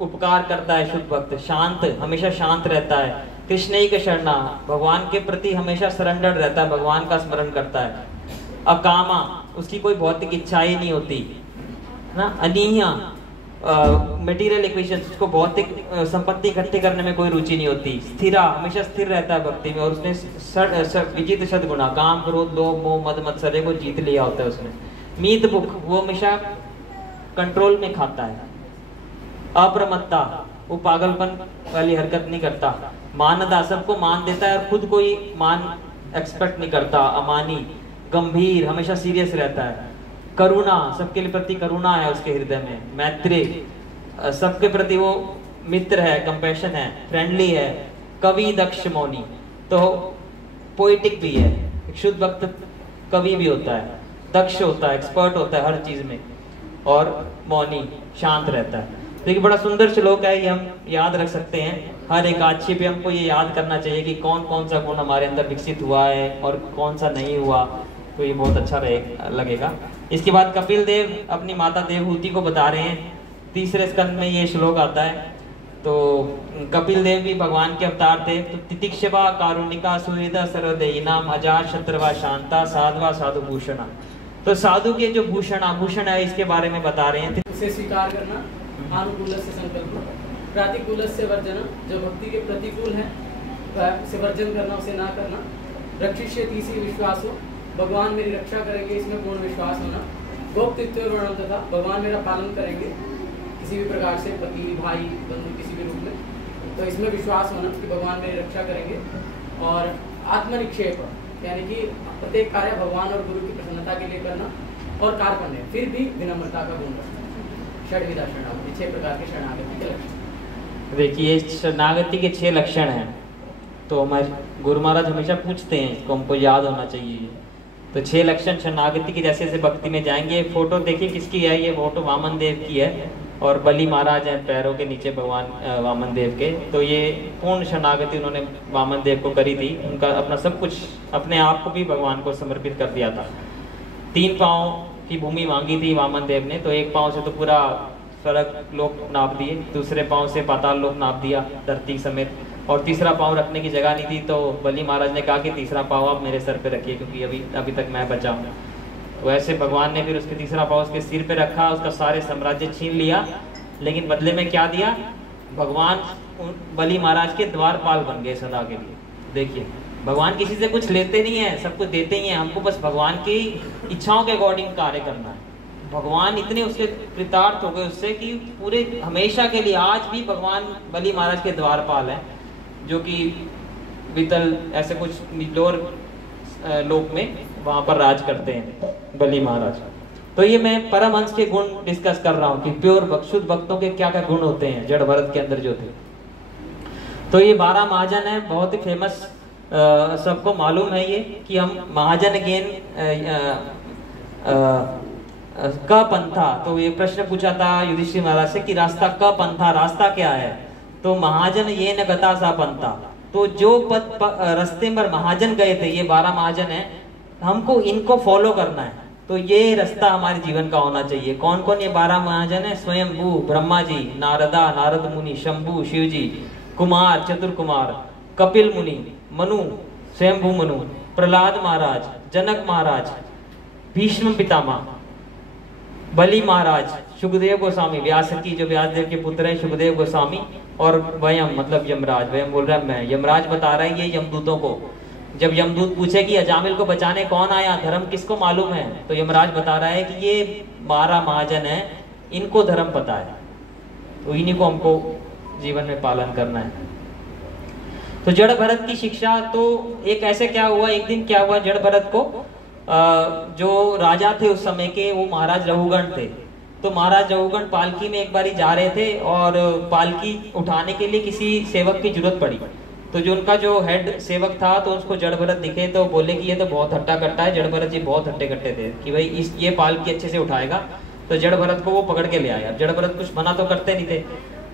उपकार करता है शुद्ध भक्त, शांत, हमेशा शांत रहता है, कृष्णैक शरणा, भगवान के प्रति हमेशा सरेंडर रहता है, भगवान का स्मरण करता है, अकामा, उसकी कोई भौतिक इच्छाएं नहीं होती ना, अनीहा, मटेरियल इक्वेशंस, उसको भौतिक संपत्ति इकट्ठी करने में कोई रुचि नहीं होती, स्थिरा, हमेशा स्थिर रहता है भक्ति में, और उसने विजित सद्गुणा, काम, क्रोध, लोभ, मोह, मद, मत्सर्य को जीत लिया होता है उसने, मीत भुख, वो हमेशा कंट्रोल में खाता है, अप्रमत्ता, वो पागलपन वाली हरकत नहीं करता, मानदा, सबको मान देता है और खुद कोई मान एक्सपेक्ट नहीं करता, अमानी, गंभीर, हमेशा सीरियस रहता है, करुणा, सबके लिए प्रति करुणा है उसके हृदय में, मैत्री, सबके प्रति वो मित्र है, कंपैशन है, फ्रेंडली है, कवि, दक्ष, मौनी, तो पोइटिक भी है, एक शुद्ध भक्त कवि भी होता है, दक्ष होता है, एक्सपर्ट होता है हर चीज में, और मौनी, शांत रहता है। देखिए बड़ा सुंदर श्लोक है, ये हम याद रख सकते हैं, हर एकादशी पे हमको ये याद करना चाहिए कि कौन कौन सा गुण हमारे अंदर विकसित हुआ है और कौन सा नहीं हुआ, तो ये बहुत अच्छा लगेगा। इसके बाद कपिल देव अपनी माता देवहूति को बता रहे हैं, तीसरे स्कंद में ये श्लोक आता है। तो कपिल देव भी भगवान के अवतार थे। तो तितिक्षवा कारुणिका सुहृदा सर्वदेयिना अजात शत्रवा शांता साधवा साधु भूषणा, तो साधु के जो भूषण है इसके बारे में बता रहे हैं। उसे स्वीकार करना, अनुकूल से संकल्प, प्रतिकूल से वर्जन, जो भक्ति के प्रतिकूल है उसे वर्जन करना, उसे ना करना, रक्षिष्यति इसी विश्वास हो, भगवान मेरी रक्षा करेंगे इसमें पूर्ण विश्वास होना, गोप्तित्व वर्णन तथा भगवान मेरा पालन करेंगे किसी भी प्रकार से, पति, भाई, बंधु, किसी भी रूप में, तो इसमें विश्वास होना कि भगवान मेरी रक्षा करेंगे, और आत्मनिक्षेप यानी कि प्रत्येक कार्य भगवान और गुरु की प्रसन्नता के लिए करना, और कार्य करने फिर भी विनम्रता का गुण रखना। षड्विधा शरणागति, 6 प्रकार के शरणागति के लक्षण। देखिए शरणागति के 6 लक्षण हैं, तो हमारे गुरु महाराज हमेशा पूछते हैं, इसको हमको याद होना चाहिए। तो 6 लक्षण शरणागति के, जैसे जैसे भक्ति में जाएंगे। फोटो देखिए किसकी है, ये फोटो वामन देव की है, और बलि महाराज हैं पैरों के नीचे भगवान वामन देव के। तो ये पूर्ण शरणागति उन्होंने वामन देव को करी थी, उनका अपना सब कुछ, अपने आप को भी भगवान को समर्पित कर दिया था। 3 पाँव की भूमि मांगी थी वामन देव ने, तो 1 पाँव से तो पूरा स्वर्ग लोक नाप दिए, दूसरे पाँव से पाताल लोक नाप दिया धरती समेत, और तीसरा पाँव रखने की जगह नहीं थी, तो बलि महाराज ने कहा कि तीसरा पाँव आप मेरे सर पे रखिए, क्योंकि अभी तक मैं बचा हूँ। वैसे भगवान ने फिर उसके तीसरा पाँव उसके सिर पे रखा, उसका सारे साम्राज्य छीन लिया, लेकिन बदले में क्या दिया, भगवान बलि महाराज के द्वारपाल बन गए सदा के लिए। देखिए भगवान किसी से कुछ लेते नहीं है, सब कुछ देते ही हैं, हमको बस भगवान की इच्छाओं के अकॉर्डिंग कार्य करना है। भगवान इतने उसके कृतार्थ हो गए उससे कि पूरे हमेशा के लिए आज भी भगवान बलि महाराज के द्वारपाल हैं, जो कि वितल ऐसे कुछ लोअर लोक में वहां पर राज करते हैं बलि महाराज। तो ये मैं परमहंस के गुण डिस्कस कर रहा हूँ कि प्योर शुद्ध भक्तों के क्या क्या गुण होते हैं जड़ भरत के अंदर जो थे। तो ये 12 महाजन है, बहुत ही फेमस, सबको मालूम है ये कि हम महाजन गेन का पंथा। तो ये प्रश्न पूछा था युधिष्ठिर महाराज से कि रास्ता का पंथा, रास्ता क्या है? तो महाजन ये न गता सा पंथा, तो जो रास्ते पर महाजन गए थे, ये 12 महाजन है, हमको इनको फॉलो करना है। तो ये रास्ता हमारे जीवन का होना चाहिए। कौन कौन ये 12 महाजन है? स्वयंभू ब्रह्मा जी, नारदा नारद मुनि, शंभु शिव जी, कुमार चतुर कुमार, कपिल मुनि, मनु स्वयंभू मनु, प्रहलाद महाराज, जनक महाराज, भीष्म पितामह, बलि महाराज, सुखदेव गोस्वामी, व्यास की जो व्यासदेव के पुत्र हैं सुखदेव गोस्वामी, और वयम मतलब यमराज। वयम बोल रहा है मैं, यमराज बता रहा है ये यमदूतों को। जब यमदूत पूछे कि अजामिल को बचाने कौन आया, धर्म किसको मालूम है, तो यमराज बता रहा है कि ये 12 महाजन है, इनको धर्म पता है, तो इन्हीं को हमको जीवन में पालन करना है। तो जड़ भरत की शिक्षा, तो एक ऐसे क्या हुआ, एक दिन क्या हुआ, जड़ भरत को जो राजा थे उस समय के, वो महाराज रघुगण थे। तो महाराज रघुगण पालकी में एक बारी जा रहे थे, और पालकी उठाने के लिए किसी सेवक की जरूरत पड़ी। तो जो उनका जो हेड सेवक था तो उसको जड़ भरत दिखे तो बोले कि ये तो बहुत हट्टा कट्टा है। जड़ भरत जी बहुत हट्टे कट्टे थे कि भाई ये पालकी अच्छे से उठाएगा। तो जड़ भरत को वो पकड़ के ले आए। अब जड़ भरत कुछ मना तो करते नहीं थे,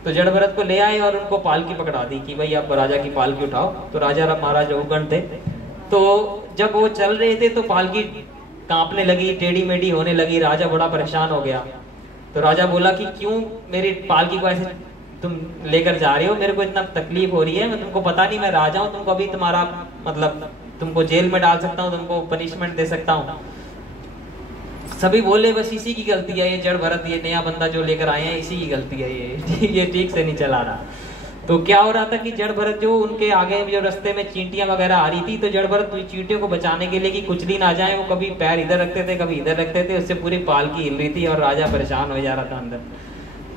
तो जड़ भरत को ले आए और उनको पालकी पकड़ा दी कि भाई आप राजा की पालकी उठाओ। तो राजा महाराज रघुगण थे, तो जब वो चल रहे थे तो पालकी कांपने लगी, टेढ़ी मेढ़ी होने लगी। राजा बड़ा परेशान हो गया। तो राजा बोला कि क्यों मेरी पालकी को ऐसे तुम लेकर जा रहे हो, मेरे को इतना तकलीफ हो रही है, मैं तुमको पता नहीं मैं राजा हूँ, तुमको अभी तुम्हारा मतलब तुमको जेल में डाल सकता हूँ, तुमको पनिशमेंट दे सकता हूँ। सभी बोले बस इसी की गलती है, ये जड़ भरत ये नया बंदा जो लेकर आए हैं इसी की गलती है, ये ठीक से नहीं चला रहा। तो क्या हो रहा था कि जड़ भरत जो उनके आगे जो रास्ते में चींटियां वगैरह आ रही थी, तो जड़ भरत चींटियों को बचाने के लिए कि कुचली ना जाए, वो कभी पैर इधर रखते थे कभी इधर रखते थे, उससे पूरी पालकी हिल रही थी और राजा परेशान हो जा रहा था अंदर।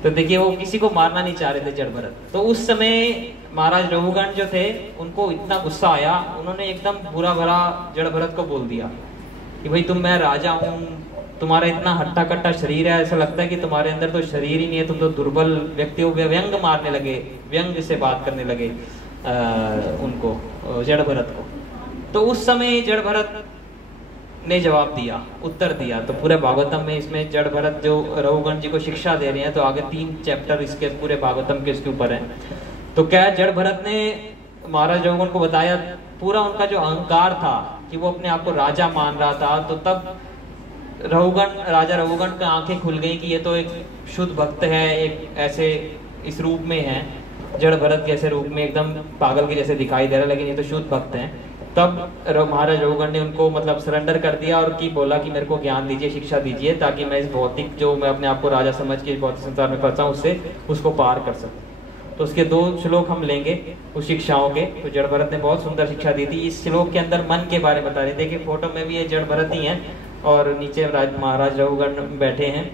तो देखिए वो किसी को मारना नहीं चाह रहे थे जड़ भरत। तो उस समय महाराज रघुगण जो थे उनको इतना गुस्सा आया, उन्होंने एकदम बुरा भरा जड़ भरत को बोल दिया कि भाई मैं राजा हूँ, तुम्हारा इतना हट्टा कट्टा शरीर है, ऐसा लगता है कि तुम्हारे अंदर तो शरीर ही नहीं है, तुम तो दुर्बल व्यक्ति हो। व्यंग मारने लगे, व्यंग से बात करने लगे उनको जड़ भरत को। तो उस समय जड़ भरत ने जवाब दिया, उत्तर दिया। तो पूरे भागवतम में इसमें जड़ भरत जो रघुगण जी को शिक्षा दे रहे हैं, तो आगे 3 चैप्टर इसके पूरे भागवतम के इसके ऊपर है। तो क्या जड़ भरत ने महाराज रघुगण को बताया पूरा उनका जो अहंकार था कि वो अपने आप को राजा मान रहा था। तो तब राजा रघुगण की आंखें खुल गई कि ये तो एक शुद्ध भक्त है, एक ऐसे इस रूप में है, जड़ भरत के ऐसे रूप में एकदम पागल के जैसे दिखाई दे रहा है, लेकिन ये तो शुद्ध भक्त हैं। तब महाराज रघुगण ने उनको मतलब सरेंडर कर दिया और की बोला कि मेरे को ज्ञान दीजिए, शिक्षा दीजिए, ताकि मैं इस भौतिक जो मैं अपने आप को राजा समझ के भौतिक संसार में फंसा हूँ उससे उसको पार कर सकूं। तो उसके 2 श्लोक हम लेंगे उस शिक्षाओं के। तो जड़ भरत ने बहुत सुंदर शिक्षा दी थी। इस श्लोक के अंदर मन के बारे में बता रहे थे कि फोटो में भी ये जड़ भरत ही है और नीचे महाराज रघुगण बैठे हैं।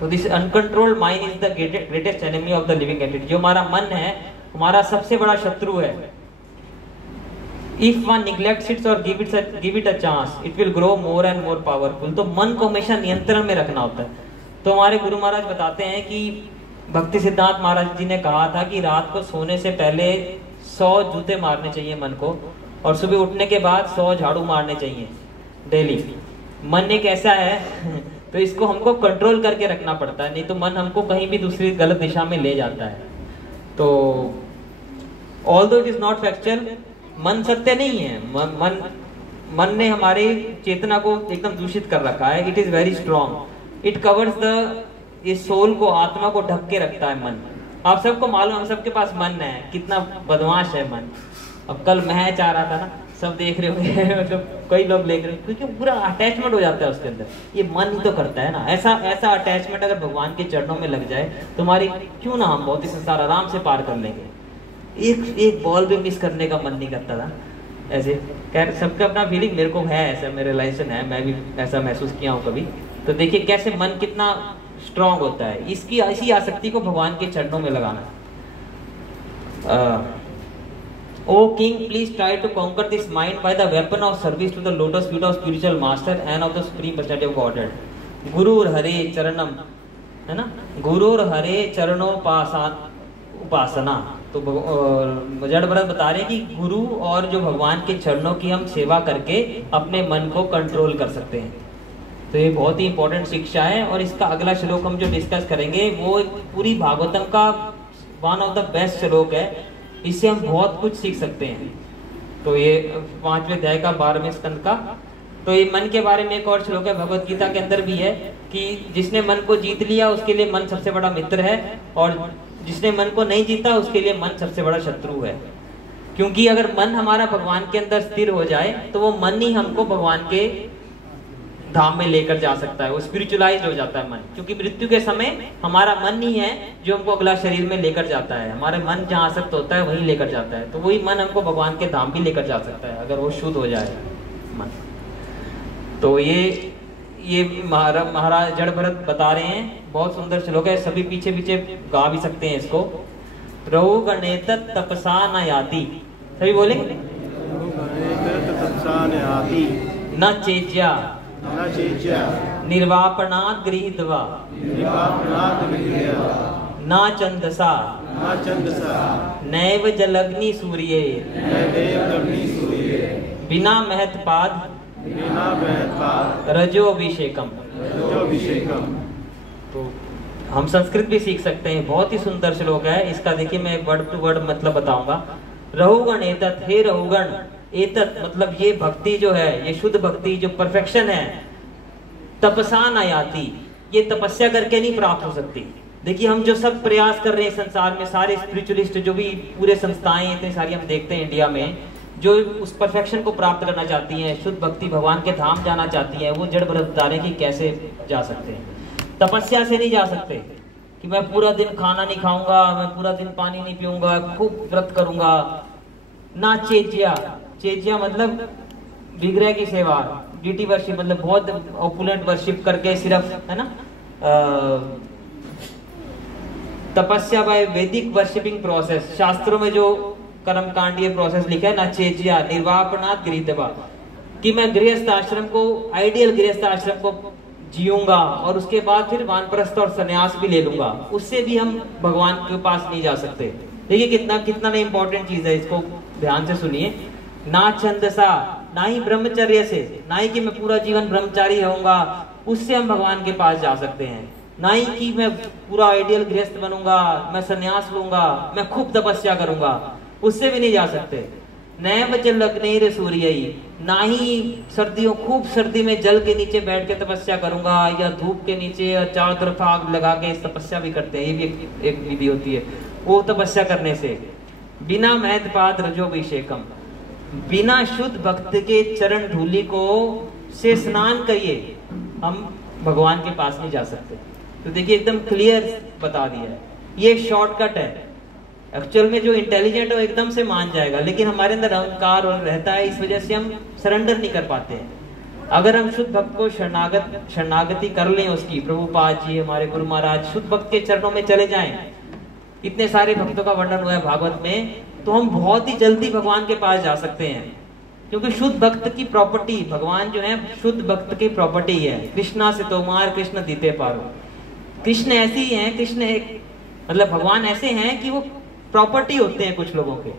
तो this uncontrolled mind is the greatest enemy of the living entity. जो हमारा मन है हमारा सबसे बड़ा शत्रु है। इफ वन निग्लेक्ट्स इट और give it a chance it will grow more and more powerful. तो मन को हमेशा नियंत्रण में रखना होता है। तो हमारे गुरु महाराज बताते हैं कि भक्ति सिद्धांत महाराज जी ने कहा था कि रात को सोने से पहले 100 जूते मारने चाहिए मन को, और सुबह उठने के बाद 100 झाड़ू मारने चाहिए डेली। मन एक ऐसा है तो इसको हमको कंट्रोल करके रखना पड़ता है, नहीं तो मन हमको कहीं भी दूसरी गलत दिशा में ले जाता है। तो although it is not factual, मन सत्य नहीं है। मन ने हमारी चेतना को एकदम दूषित कर रखा है। It is very strong, it covers the ये सोल को, आत्मा को ढक के रखता है मन। आप सबको मालूम, हम सबके पास मन है, कितना बदमाश है मन। अब कल मैं चाह रहा था ना, सब देख रहे होंगे मतलब कई लोग देख रहे हैं, क्योंकि पूरा अटैचमेंट हो जाता है उसके अंदर। ये मन ही तो करता है ना ऐसा अटैचमेंट। अगर भगवान के चरणों में लग जाए तुम्हारी, क्यों ना हम भौतिक संसार आराम से पार कर लेंगे। एक बॉल भी मिस करने का मन नहीं करता था। ऐसे खैर सबका अपना फीलिंग, मेरे को है ऐसा, मेरे रिलेशन है, मैं भी ऐसा महसूस किया हूँ कभी। तो देखिए कैसे मन कितना स्ट्रांग होता है। इसकी इसी आसक्ति को भगवान के चरणों में लगाना। O king, please try to conquer this mind by the weapon of service to the lotus feet of spiritual master and of the supreme personality of Godhead. गुरुर हरे चरणम, है ना, गुरुर हरे चरणोपासना। तो जड़ भरत बता रहे हैं कि गुरु और जो भगवान के चरणों की हम सेवा करके अपने मन को कंट्रोल कर सकते हैं। तो ये बहुत ही इंपॉर्टेंट शिक्षा है। और इसका अगला श्लोक हम जो डिस्कस करेंगे वो पूरी भागवतम का वन ऑफ द बेस्ट श्लोक है। इससे हम बहुत कुछ सीख सकते हैं। तो ये 5वें अध्याय का 12वें स्कंद का। तो ये मन के बारे में एक और श्लोक है भगवत गीता के अंदर भी है कि जिसने मन को जीत लिया उसके लिए मन सबसे बड़ा मित्र है, और जिसने मन को नहीं जीता उसके लिए मन सबसे बड़ा शत्रु है। क्योंकि अगर मन हमारा भगवान के अंदर स्थिर हो जाए तो वो मन ही हमको भगवान के धाम में लेकर जा सकता है। वो स्पिरिचुअलाइज्ड हो जाता है मन, क्योंकि मृत्यु के समय हमारा मन ही है जो हमको अगला शरीर में लेकर जाता है। हमारे मन जहाँ आसक्त होता है वहीं लेकर जाता है। तो वही मन हमको भगवान के धाम भी लेकर जा सकता है अगर वो शुद्ध हो जाए मन। तो ये महाराज जड़ भरत बता रहे हैं, बहुत सुंदर श्लोक है। सभी पीछे पीछे गा भी सकते हैं इसको। रघु गणेत तपसा न याति, सभी बोलेंगे न चेज्या निर्वापणात् गृहीत्वा ना चंदसा नैव जलग्नि सूर्ये बिना महत्पाद रजोभिषेकम। तो हम संस्कृत भी सीख सकते हैं, बहुत ही सुंदर श्लोक है इसका। देखिए मैं वर्ड टू वर्ड मतलब बताऊंगा। रहुगण एतत्, हे रहुगण, एतत् मतलब ये भक्ति जो है, ये शुद्ध भक्ति जो परफेक्शन है, तपसा न याति, ये तपस्या करके नहीं प्राप्त हो सकती। देखिए हम जो सब प्रयास कर रहे हैं संसार में, सारे स्पिरिचुअलिस्ट जो भी पूरे संस्थाएं इतनी सारी हम देखते हैं इंडिया में, जो उस परफेक्शन को प्राप्त करना चाहती हैं, शुद्ध भक्ति भगवान के धाम जाना चाहती हैं, वो जड़ भरत बता रहे हैं कि कैसे जा सकते हैं। तपस्या से नहीं जा सकते कि मैं पूरा दिन खाना नहीं खाऊंगा, मैं पूरा दिन पानी नहीं पीऊंगा, खूब व्रत करूंगा। ना चेजिया, चेजिया मतलब विग्रह की सेवा, डीटी वर्शिप मतलब बहुत ओपुलेंट वर्शिप करके सिर्फ, है ना, तपस्या बाय वैदिक वर्शिपिंग प्रोसेस। शास्त्रों में जो कर्मकांडीय प्रोसेस लिखा है ना, चेजिया निर्वापनात् गृहीत्वा, कि मैं गृहस्थ आश्रम को, आइडियल गृहस्थ आश्रम को जीऊंगा और उसके बाद फिर वानप्रस्थ और संन्यास भी ले लूंगा, उससे भी हम भगवान के पास नहीं जा सकते। देखिए कितना कितना इंपॉर्टेंट चीज है, इसको ध्यान से सुनिए। ना छंदसा, ना ही ब्रह्मचर्य से, ना ही कि मैं पूरा जीवन ब्रह्मचारी रहूंगा, उससे हम भगवान के पास जा सकते हैं। ना ही कि मैं पूरा आइडियल गृहस्थ बनूंगा, मैं संन्यास लूंगा, मैं खूब तपस्या करूंगा, उससे भी नहीं जा सकते। नैव जलग्नेर सूर्यई, ना ही सर्दियों, खूब सर्दी में जल के नीचे बैठ के तपस्या करूंगा, या धूप के नीचे या चारों तरफ आग लगा के तपस्या भी करते हैं, ये भी एक विधि होती है, वो तपस्या करने से। बिना महत्पाद रजोभिषेकम, बिना शुद्ध भक्त के चरण धूलि को से स्नान करिए हम भगवान के पास नहीं जा सकते। तो देखिए एकदम क्लियर बता दिया है, ये शॉर्टकट है। एक्चुअल में जो इंटेलिजेंट है वो एकदम से मान जाएगा, लेकिन हमारे अंदर अहंकार रहता है, इस वजह से हम सरेंडर नहीं कर पाते हैं। अगर हम शुद्ध भक्त को शरणागति कर लें उसकी, प्रभुपाद जी हमारे गुरु महाराज शुद्ध भक्त के चरणों में चले जाएं, इतने सारे भक्तों का वर्णन हुआ है भागवत में, तो हम बहुत ही जल्दी भगवान के पास जा सकते हैं। क्योंकि शुद्ध भक्त की प्रॉपर्टी, भगवान जो है शुद्ध भक्त की प्रॉपर्टी है। कृष्णा से तोमार कृष्ण दीते पारो, कृष्ण ऐसे ही हैं, कृष्ण एक मतलब भगवान ऐसे हैं कि वो प्रॉपर्टी होते हैं कुछ लोगों के।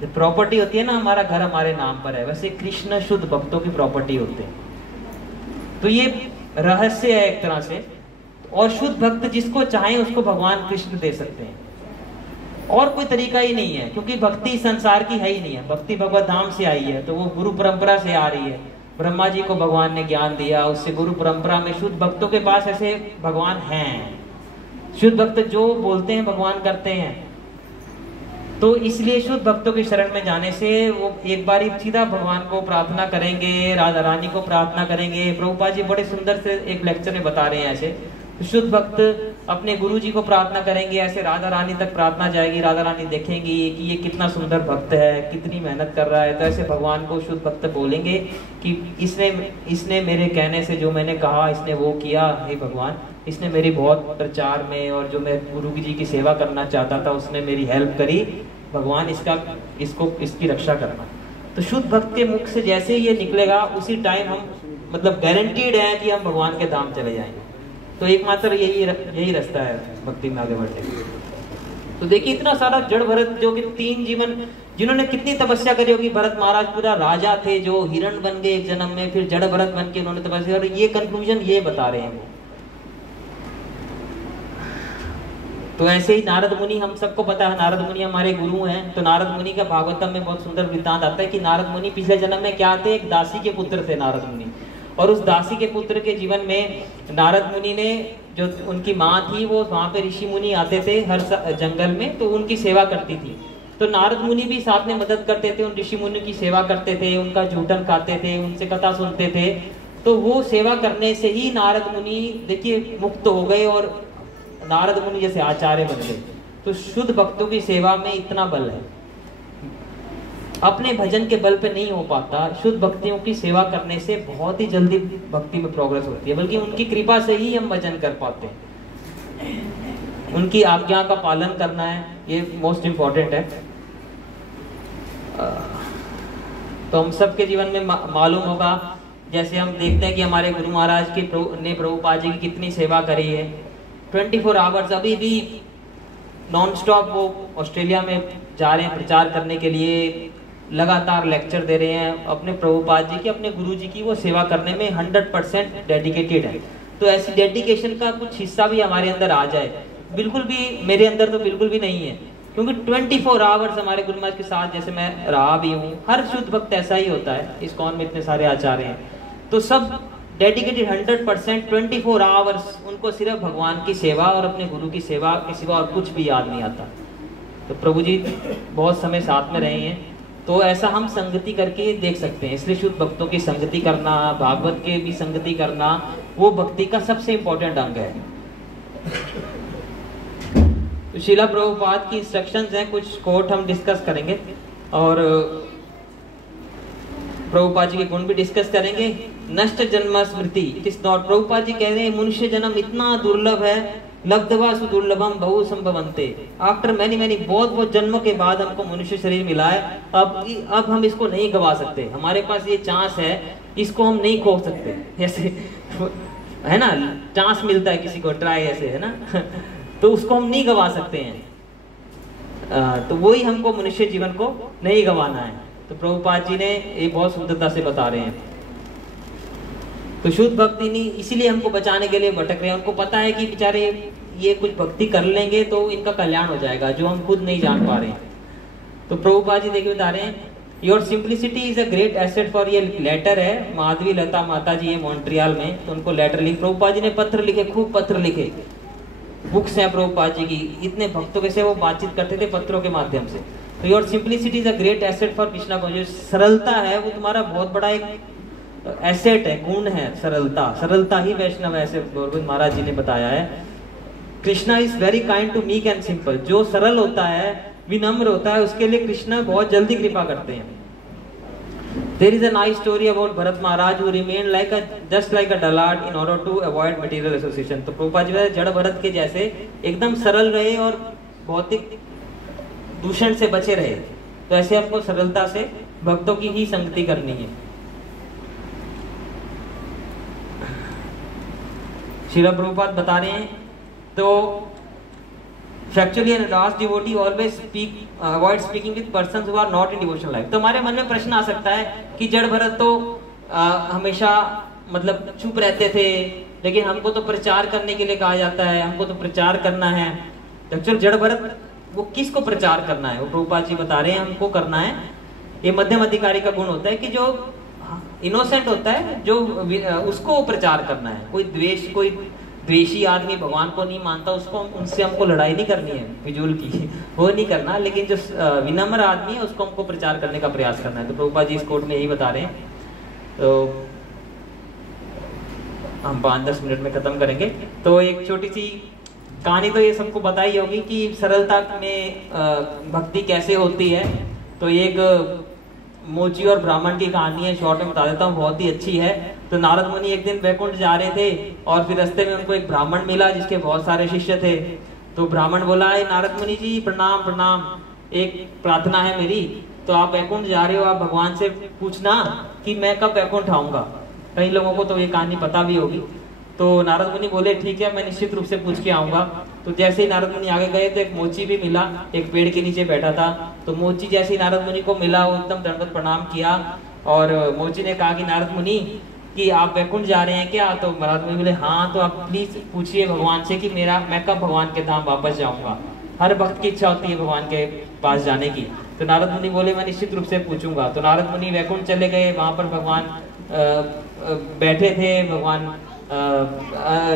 जो प्रॉपर्टी होती है ना, हमारा घर हमारे नाम पर है, वैसे कृष्ण शुद्ध भक्तों की प्रॉपर्टी होते हैं। तो ये रहस्य है एक तरह से। और शुद्ध भक्त जिसको चाहे उसको भगवान कृष्ण दे सकते हैं, और कोई तरीका ही नहीं है, क्योंकि भक्ति संसार की है ही नहीं है। भक्ति भगवत धाम से आई है, तो वो गुरु परंपरा से आ रही है। ब्रह्मा जी को भगवान ने ज्ञान दिया, उससे गुरु परंपरा में शुद्ध भक्तों के पास ऐसे भगवान हैं। शुद्ध भक्त जो बोलते हैं भगवान करते हैं। तो इसलिए शुद्ध भक्तों की शरण में जाने से वो एक बार ही सीधा भगवान को प्रार्थना करेंगे, राधा रानी को प्रार्थना करेंगे। प्रभुपाद जी बड़े सुंदर से एक लेक्चर में बता रहे हैं ऐसे। शुद्ध भक्त अपने गुरु जी को प्रार्थना करेंगे, ऐसे राधा रानी तक प्रार्थना जाएगी। राधा रानी देखेंगी कि ये कितना सुंदर भक्त है, कितनी मेहनत कर रहा है, तो ऐसे भगवान को शुद्ध भक्त बोलेंगे कि इसने मेरे कहने से जो मैंने कहा इसने वो किया। हे भगवान, इसने मेरी बहुत प्रचार में और जो मैं गुरु जी की सेवा करना चाहता था उसने मेरी हेल्प करी। भगवान इसकी रक्षा करना। तो शुद्ध भक्त के मुख से जैसे ये निकलेगा उसी टाइम हम मतलब गारंटीड है कि हम भगवान के धाम चले जाएंगे। तो एकमात्र यही रास्ता है भक्ति में आगे बढ़ने का। तो देखिए इतना सारा जड़ भरत जो कि 3 जीवन जिन्होंने कितनी तपस्या करी होगी। भरत महाराज पूरा राजा थे जो हिरण बन गए एक जन्म में, फिर जड़ भरत बन के उन्होंने तपस्या, और ये कंक्लूजन ये बता रहे हैं। तो ऐसे ही नारद मुनि, हम सबको पता है नारद मुनि हमारे गुरु हैं। तो नारद मुनि का भागवतम में बहुत सुंदर वृत्तांत आता है कि नारद मुनि पिछले जन्म में क्या थे, एक दासी के पुत्र थे नारद मुनि। और उस दासी के पुत्र के जीवन में नारद मुनि ने, जो उनकी माँ थी वो वहाँ पे ऋषि मुनि आते थे हर जंगल में, तो उनकी सेवा करती थी। तो नारद मुनि भी साथ में मदद करते थे, उन ऋषि मुनि की सेवा करते थे, उनका जूठन खाते थे, उनसे कथा सुनते थे। तो वो सेवा करने से ही नारद मुनि देखिए मुक्त हो गए और नारद मुनि जैसे आचार्य बन गए। तो शुद्ध भक्तों की सेवा में इतना बल है, अपने भजन के बल पे नहीं हो पाता। शुद्ध भक्तियों की सेवा करने से बहुत ही जल्दी भक्ति में प्रोग्रेस होती है, बल्कि उनकी कृपा से ही हम भजन कर पाते हैं। उनकी आज्ञा का पालन करना है, ये मोस्ट इम्पोर्टेंट है। तो हम सबके जीवन में मालूम होगा, जैसे हम देखते हैं कि हमारे गुरु महाराज ने प्रभुपाद जी की कितनी सेवा करी है। 24 आवर्स अभी भी नॉन स्टॉप वो ऑस्ट्रेलिया में जा रहे हैं प्रचार करने के लिए, लगातार लेक्चर दे रहे हैं, अपने प्रभुपाद जी की, अपने गुरु जी की वो सेवा करने में 100% डेडिकेटेड है। तो ऐसी डेडिकेशन का कुछ हिस्सा भी हमारे अंदर आ जाए, बिल्कुल भी मेरे अंदर तो बिल्कुल भी नहीं है, क्योंकि 24 आवर्स हमारे गुरु महाराज के साथ जैसे मैं रहा भी हूँ, हर शुद्ध भक्त ऐसा ही होता है। इस्कॉन में इतने सारे आचार्य हैं तो सब डेडिकेटेड 100% 24 आवर्स, उनको सिर्फ भगवान की सेवा और अपने गुरु की सेवा के सिवा और कुछ भी याद नहीं आता। तो प्रभु जी बहुत समय साथ में रहे हैं, तो ऐसा हम संगति करके देख सकते हैं। इसलिए शुद्ध भक्तों की संगति करना, भागवत के भी संगति करना, वो भक्ति का सबसे इंपॉर्टेंट अंग है। तो शीला प्रभुपाद की इंस्ट्रक्शंस हैं, कुछ कोट हम डिस्कस करेंगे और प्रभुपाद जी के गुण भी डिस्कस करेंगे। नष्ट जन्म स्मृति, it is not, Prabhupada ji कह रहे हैं मनुष्य जन्म इतना दुर्लभ है, लब्धवा सुदुर्लभम बहु संभवन्ते, आफ्टर मैनी बहुत जन्मों के बाद हमको मनुष्य शरीर मिला है, अब हम इसको नहीं गवा सकते, हमारे पास ये चांस है, इसको हम नहीं खो सकते। ऐसे है ना, चांस मिलता है किसी को, ट्राई ऐसे है ना तो उसको हम नहीं गवा सकते हैं। तो वही हमको मनुष्य जीवन को नहीं गवाना है। तो प्रभुपाद जी ने ये बहुत शुद्धता से बता रहे हैं। तो शुद्ध भक्ति नहीं, इसीलिए हमको बचाने के लिए भटक रहे हैं। उनको पता है कि बेचारे ये कुछ भक्ति कर लेंगे तो इनका कल्याण हो जाएगा, जो हम खुद नहीं जान पा रहे हैं। तो प्रभुपाद जी देखिए बता रहे हैं, your simplicity is a great asset for, ये लेटर है माधवी लता माता जी है मॉन्ट्रियल में, तो उनको लेटर लिखे, प्रभुपाद जी ने पत्र लिखे, खूब पत्र लिखे, बुक्स हैं प्रभुपाद जी की, इतने भक्तों के से वो बातचीत करते थे पत्रों के माध्यम से। तो your simplicity is a great asset for Krishna conscious, सरलता है वो तुम्हारा बहुत बड़ा एक एसेट है, गुण है सरलता ही वैष्णव है, ऐसे गोविंद महाराज जी ने बताया है। Krishna is very kind to meek and simple, जो सरल होता है, विनम्र होता है, उसके लिए कृष्णा बहुत जल्दी कृपा करते हैं। There is a nice story about Bharat Maharaj who remained just like a dullard in order to avoid material association। तो प्रभुपाद जी बताते जड़ भरत के जैसे एकदम सरल रहे और भौतिक दूषण से बचे रहे। तो ऐसे आपको सरलता से भक्तों की ही संगति करनी है। श्रील प्रभुपाद बता रहे हैं, तो Factually an advanced devotee always avoid speaking with persons who are not in devotional life। तो हमारे मन में प्रश्न आ सकता है कि जड़ भरत तो हमेशा मतलब चुप रहते थे, लेकिन हमको तो प्रचार करने के लिए कहा जाता है, हमको तो प्रचार करना है। तो एक्चुअली जड़ भरत वो किसको प्रचार करना है, वो प्रभुपाद जी बता रहे हैं हमको करना है। ये मध्यम अधिकारी का गुण होता है कि जो इनोसेंट होता है, जो उसको प्रचार करना है। कोई द्वेषी आदमी भगवान को नहीं मानता, उसको उनसे हमको लड़ाई नहीं करनी है फिजूल की, वो नहीं करना। लेकिन जो विनम्र आदमी है उसको हमको प्रचार करने का प्रयास करना है। तो प्रभुपाद जी इस कोट में यही बता रहे हैं। तो हम 5-10 मिनट में खत्म करेंगे। तो एक छोटी सी कहानी तो ये सबको बताई होगी कि सरलता में भक्ति कैसे होती है। तो एक मोची और ब्राह्मण की कहानी है, शॉर्ट में बता देता हूँ, बहुत ही अच्छी है। तो नारद मुनि एक दिन वैकुंठ जा रहे थे और फिर रास्ते में उनको एक ब्राह्मण मिला जिसके बहुत सारे शिष्य थे। तो ब्राह्मण बोला, नारद मुनि जी प्रणाम प्रणाम, एक प्रार्थना है मेरी, तो आप वैकुंठ जा रहे हो, आप भगवान से पूछना कि मैं कब वैकुंठ आऊंगा। कई लोगों को तो ये कहानी पता भी होगी। तो नारद मुनि बोले ठीक है, मैं निश्चित रूप से पूछ के आऊंगा। तो जैसे ही नारद मुनि आगे गए तो एक मोची भी मिला, एक पेड़ के नीचे बैठा था। तो मोची जैसे ही नारद मुनि को मिला, वो एकदम दंडवत प्रणाम किया और मोची ने कहा कि नारद मुनि कि आप वैकुंठ जा रहे हैं क्या? तो नारद मुनि बोले हाँ, तो आप प्लीज पूछिए भगवान से कि मैं कब भगवान के धाम वापस जाऊंगा। हर भक्त की इच्छा होती है भगवान के पास जाने की। तो नारद मुनि बोले मैं निश्चित रूप से पूछूंगा। तो नारद मुनि वैकुंठ चले गए, वहां पर भगवान बैठे थे, भगवान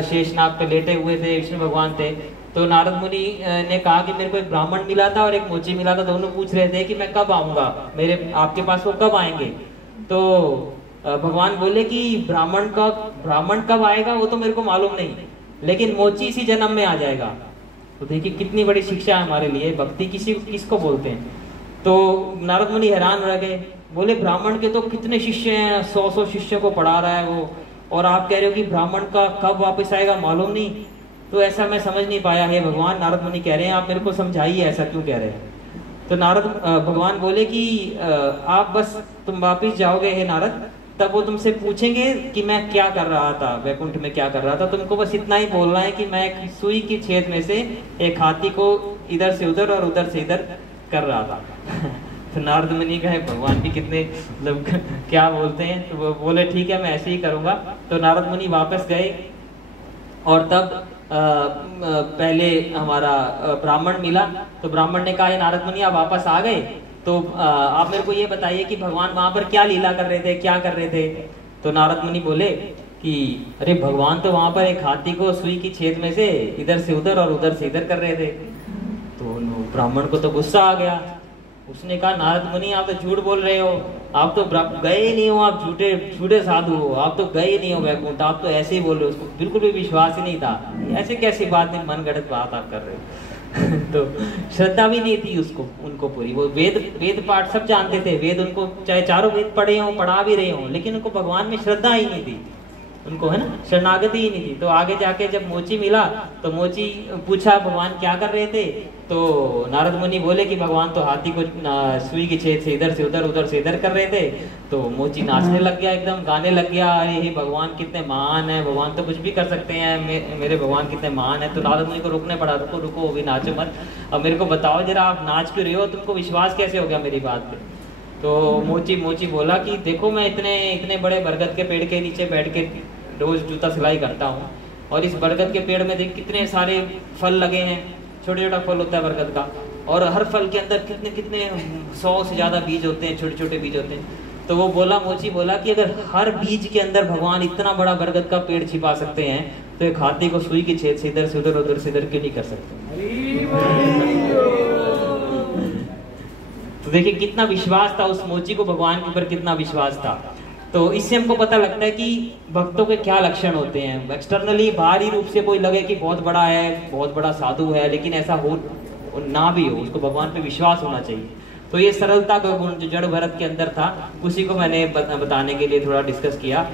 शेषनाग पे लेटे हुए थे, विष्णु भगवान थे। तो नारद मुनि ने कहा कि मेरे को एक ब्राह्मण मिला था और एक मोची मिला था, दोनों पूछ रहे थे कि मैं कब आऊंगा, मेरे आपके पास वो कब आएंगे। तो भगवान बोले कि ब्राह्मण कब आएगा वो तो मेरे को मालूम नहीं, लेकिन मोची इसी जन्म में आ जाएगा। तो देखिए कितनी बड़ी शिक्षा है हमारे लिए, भक्ति किसको बोलते हैं। तो नारद मुनि हैरान रह गए, बोले ब्राह्मण के तो कितने शिष्य हैं, 100 शिष्यों को पढ़ा रहा है वो, और आप कह रहे हो कि ब्राह्मण का कब वापस आएगा मालूम नहीं। तो ऐसा मैं समझ नहीं पाया है भगवान। नारद मुनि कह रहे हैं आप मेरे को समझाइए ऐसा क्यों कह रहे हैं। तो भगवान बोले कि आप बस तुम वापिस जाओगे हे नारद, तब वो तुमसे पूछेंगे कि मैं क्या कर रहा था, वैकुंठ में क्या कर रहा था। तुमको बस इतना ही बोलना है कि मैं एक सुई की छेद में से एक हाथी को इधर से उधर और उधर से इधर कर रहा था। तो नारद मुनि कहे भगवान भी कितने मतलब क्या बोलते हैं, तो वो बोले ठीक है मैं ऐसे ही करूँगा। तो नारद मुनि वापस गए और तब पहले हमारा ब्राह्मण मिला। तो ब्राह्मण ने कहा ये नारद मुनि आप वापस आ गए, तो आप मेरे को ये बताइए कि भगवान वहां पर क्या लीला कर रहे थे, क्या कर रहे थे। तो नारद मुनि बोले कि अरे भगवान तो वहां पर एक हाथी को सुई की छेद में से इधर से उधर और उधर से इधर कर रहे थे। तो ब्राह्मण को तो गुस्सा आ गया। उसने कहा नारद मुनि आप तो झूठ बोल रहे हो, आप तो गए ही नहीं हो, आप झूठे झूठे साधु हो, आप तो गए ही नहीं हो वैकुंठ, आप तो ऐसे ही बोल रहे हो। उसको बिल्कुल भी विश्वास ही नहीं था, ऐसे कैसी बात नहीं, मन गढ़ंत बात आप कर रहे हो। तो श्रद्धा भी नहीं थी उसको, उनको पूरी। वो वेद पाठ सब जानते थे, वेद उनको चाहे चारों वेद पढ़े हों, पढ़ा भी रहे हों, लेकिन उनको भगवान में श्रद्धा ही नहीं थी उनको, है ना, शरणागति ही नहीं थी। तो आगे जाके जब मोची मिला तो मोची पूछा भगवान क्या कर रहे थे। तो नारद मुनि बोले कि भगवान तो हाथी को सुई की छेद से इधर से उधर उधर से इधर कर रहे थे। तो मोची नाचने लग गया, एकदम गाने लग गया, अरे हे भगवान कितने महान है, भगवान तो कुछ भी कर सकते हैं, मेरे भगवान कितने महान है। तो नारद मुनि को रोकने पड़ा, रुको रुको अभी नाचो मत, अब मेरे को बताओ जरा आप नाच क्यों रहे हो, तुमको विश्वास कैसे हो गया मेरी बात पे। तो मोची बोला कि देखो मैं इतने बड़े बरगद के पेड़ के नीचे बैठ के रोज जूता सिलाई करता हूँ, और इस बरगद के पेड़ में देख कितने सारे फल लगे हैं, छोटा छोटा फल होता है बरगद का, और हर फल के अंदर कितने कितने 100 से ज्यादा बीज होते हैं, छोटे छोटे बीज होते हैं। तो वो मोची बोला कि अगर हर बीज के अंदर भगवान इतना बड़ा बरगद का पेड़ छिपा सकते हैं, तो एक हाथी को सुई की छेद से इधर से उधर उधर से इधर क्यों नहीं कर सकते। तो देखिए कितना विश्वास था उस मोची को, भगवान के ऊपर कितना विश्वास था। तो इससे हमको पता लगता है कि भक्तों के क्या लक्षण होते हैं। एक्सटर्नली बाहरी रूप से कोई लगे कि बहुत बड़ा है, बहुत बड़ा साधु है, लेकिन ऐसा हो ना भी हो, उसको भगवान पे विश्वास होना चाहिए। तो ये सरलता का गुण जो जड़ भरत के अंदर था, उसी को मैंने बताने के लिए थोड़ा डिस्कस किया।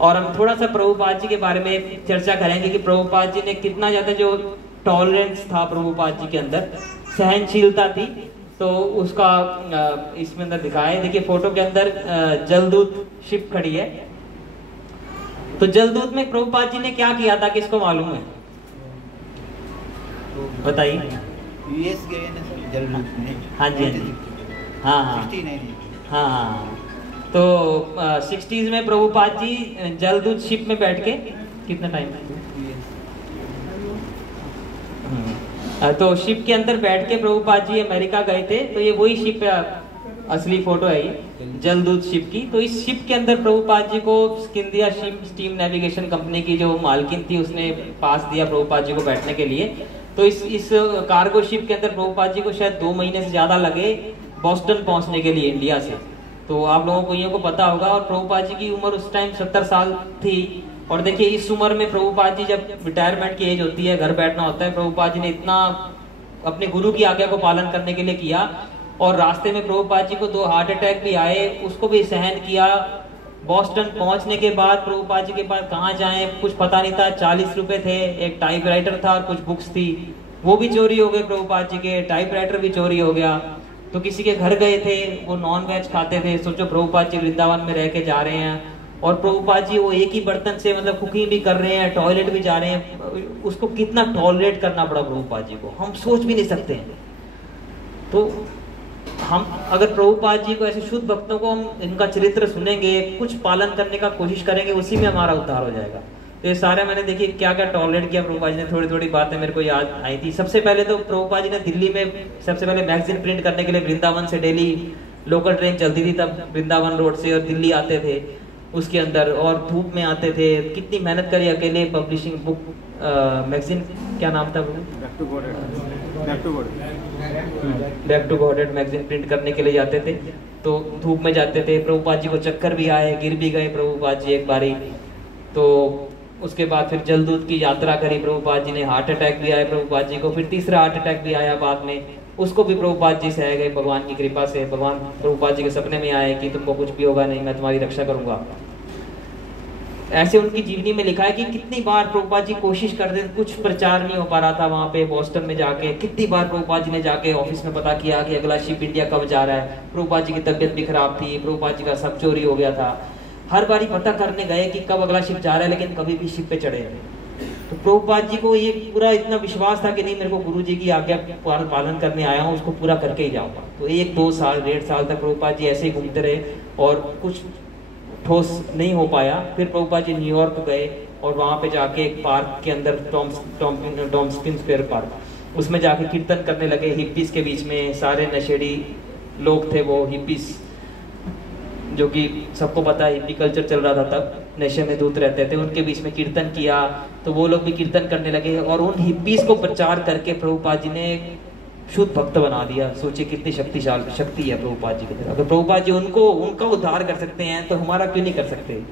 और हम थोड़ा सा प्रभुपाद जी के बारे में चर्चा करेंगे कि प्रभुपाद जी ने कितना ज्यादा जो टॉलरेंस था प्रभुपाद जी के अंदर, सहनशीलता थी, तो उसका इसमें अंदर दिखाया है। देखिए फोटो के अंदर जलदूत शिप खड़ी है। तो जलदूत में प्रभुपाद जी ने क्या किया था, किसको मालूम है, बताइए। यूएस गए ना सर जलदूत में। हाँ जी हाँ। तो 60s में प्रभुपाद जी जलदूत शिप में बैठ के कितना टाइम तो शिप के अंदर बैठ के प्रभुपाद जी अमेरिका गए थे। तो ये वही शिप है, असली फोटो है ये जलदूत शिप की। तो इस शिप के अंदर प्रभुपाद जी को स्किंदिया शिप स्टीम नेविगेशन कंपनी की जो मालकिन थी उसने पास दिया प्रभुपाद जी को बैठने के लिए। तो इस कार्गो शिप के अंदर प्रभुपाद जी को शायद 2 महीने से ज्यादा लगे बोस्टन पहुंचने के लिए इंडिया से। तो आप लोगों को ये को पता होगा। और प्रभुपाद जी की उम्र उस टाइम 70 साल थी। और देखिए इस उम्र में प्रभुपाद जी जब रिटायरमेंट की एज होती है, घर बैठना होता है, प्रभुपाद जी ने इतना अपने गुरु की आज्ञा को पालन करने के लिए किया। और रास्ते में प्रभुपाद जी को 2 हार्ट अटैक भी आए, उसको भी सहन किया। बोस्टन पहुंचने के बाद प्रभुपाद जी के पास कहाँ जाएं कुछ पता नहीं था। 40 रुपए थे, एक टाइपराइटर था और कुछ बुक्स थी, वो भी चोरी हो गए प्रभुपाद जी के। टाइपराइटर भी चोरी हो गया। तो किसी के घर गए थे, वो नॉन वेज खाते थे। सोचो प्रभुपाद जी वृंदावन में रह के जा रहे हैं और प्रभुपाद जी वो एक ही बर्तन से मतलब कुकिंग भी कर रहे हैं, टॉयलेट भी जा रहे हैं। उसको कितना टॉलरेट करना पड़ा प्रभुपाद जी को, हम सोच भी नहीं सकते हैं। तो हम अगर प्रभुपाद जी को ऐसे शुद्ध भक्तों को हम इनका चरित्र सुनेंगे, कुछ पालन करने का कोशिश करेंगे, उसी में हमारा उद्धार हो जाएगा। तो ये सारे मैंने देखिए क्या क्या टॉलरेट किया प्रभुपाद जी ने। थोड़ी थोड़ी बातें मेरे को याद आई थी। सबसे पहले तो प्रभुपाद जी ने दिल्ली में सबसे पहले मैगजीन प्रिंट करने के लिए वृंदावन से डेली लोकल ट्रेन चलती थी तब वृंदावन रोड से, और दिल्ली आते थे उसके अंदर, और धूप में आते थे। कितनी मेहनत करी अकेले। पब्लिशिंग बुक मैगजीन क्या नाम था, back to Godhead magazine print करने के लिए जाते थे। तो धूप में जाते थे। प्रभुपाद जी को चक्कर भी आए, गिर भी गए प्रभुपाद जी एक बारी। तो उसके बाद फिर जलदूत की यात्रा करी प्रभुपाद जी ने, हार्ट अटैक भी आया प्रभुपाद जी को। फिर तीसरा हार्ट अटैक भी आया बाद में, उसको भी प्रभुपाद जी सह गए भगवान की कृपा से। भगवान प्रभुपाद जी के सपने में आए कि तुमको कुछ भी होगा नहीं, मैं तुम्हारी रक्षा करूंगा। ऐसे उनकी जीवनी में लिखा है कि कितनी बार प्रभुपाद जी कोशिश करते थे, कुछ प्रचार नहीं हो पा रहा था वहां पे बोस्टन में जाके। कितनी बार प्रभुपाद जी ने जाके ऑफिस में पता किया कि अगला शिप इंडिया कब जा रहा है। प्रभुपाद जी की तबियत भी खराब थी, प्रभुपाद जी का सब चोरी हो गया था। हर बारी पता करने गए कि कब अगला शिप जा रहा है, लेकिन कभी भी शिप पे चढ़े नहीं। तो प्रभुपाद जी को ये पूरा इतना विश्वास था कि नहीं, मेरे को गुरु जी की आज्ञा पालन करने आया हूँ, उसको पूरा करके ही जाऊंगा। तो 1-2 साल 1.5 साल तक प्रभुपाद जी ऐसे ही घूमते रहे और कुछ ठोस नहीं हो पाया। फिर प्रभुपाद जी न्यूयॉर्क गए और वहाँ पे जाके एक पार्क के अंदर टॉम्स्किन स्क्वायर पार्क, उसमें जाके कीर्तन करने लगे। हिप्पीज के बीच में सारे नशेड़ी लोग थे, वो हिप्पीज जो कि सबको पता है हिप्पी कल्चर चल रहा था तब, नशे में धूत रहते थे, उनके बीच में कीर्तन किया। तो वो लोग भी कीर्तन करने लगे और उन हिप्पीज को प्रचार करके प्रभुपाद जी ने शुद्ध भक्त बना दिया। सोचिए कितनी शक्तिशाली शक्ति है प्रभुपाद जी की तरफ। अगर प्रभुपाद जी उनका उद्धार कर सकते हैं तो हमारा क्यों नहीं कर सकते?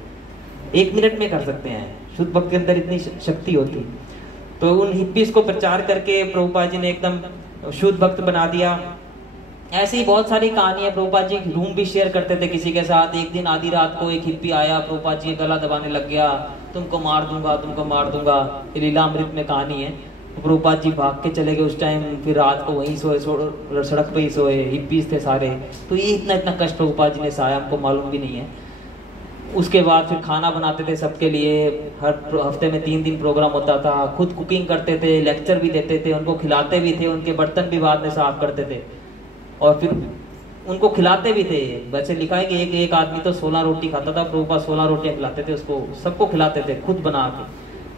1 मिनट में कर सकते हैं। शुद्ध भक्त के अंदर इतनी शक्ति होती। तो उन हिप्पीज को प्रचार करके प्रभुपाद जी ने एकदम शुद्ध भक्त बना दिया। ऐसे ही बहुत सारी कहानियां। प्रभुपाद जी रूम भी शेयर करते थे किसी के साथ। एक दिन आधी रात को एक हिप्पी आया, प्रभुपाद जी गला दबाने लग गया, तुमको मार दूंगा, तुमको मार दूंगा। ये लीलामृत में कहानी है। प्रभुपाद जी भाग के चले गए उस टाइम, फिर रात को वहीं सोए, सड़क पे ही सोए, हिप्पीज थे सारे। तो ये इतना कष्ट प्रभुपाद जी ने सहाया, हमको मालूम भी नहीं है। उसके बाद फिर खाना बनाते थे सबके लिए, हर हफ्ते में 3 दिन प्रोग्राम होता था। खुद कुकिंग करते थे, लेक्चर भी देते थे, उनको खिलाते भी थे, उनके बर्तन भी बाद में साफ करते थे और फिर उनको खिलाते भी थे। वैसे लिखा है कि एक आदमी तो 16 रोटी खाता था, प्रभुपाद 16 रोटियां खिलाते थे उसको, सबको खिलाते थे खुद बना के।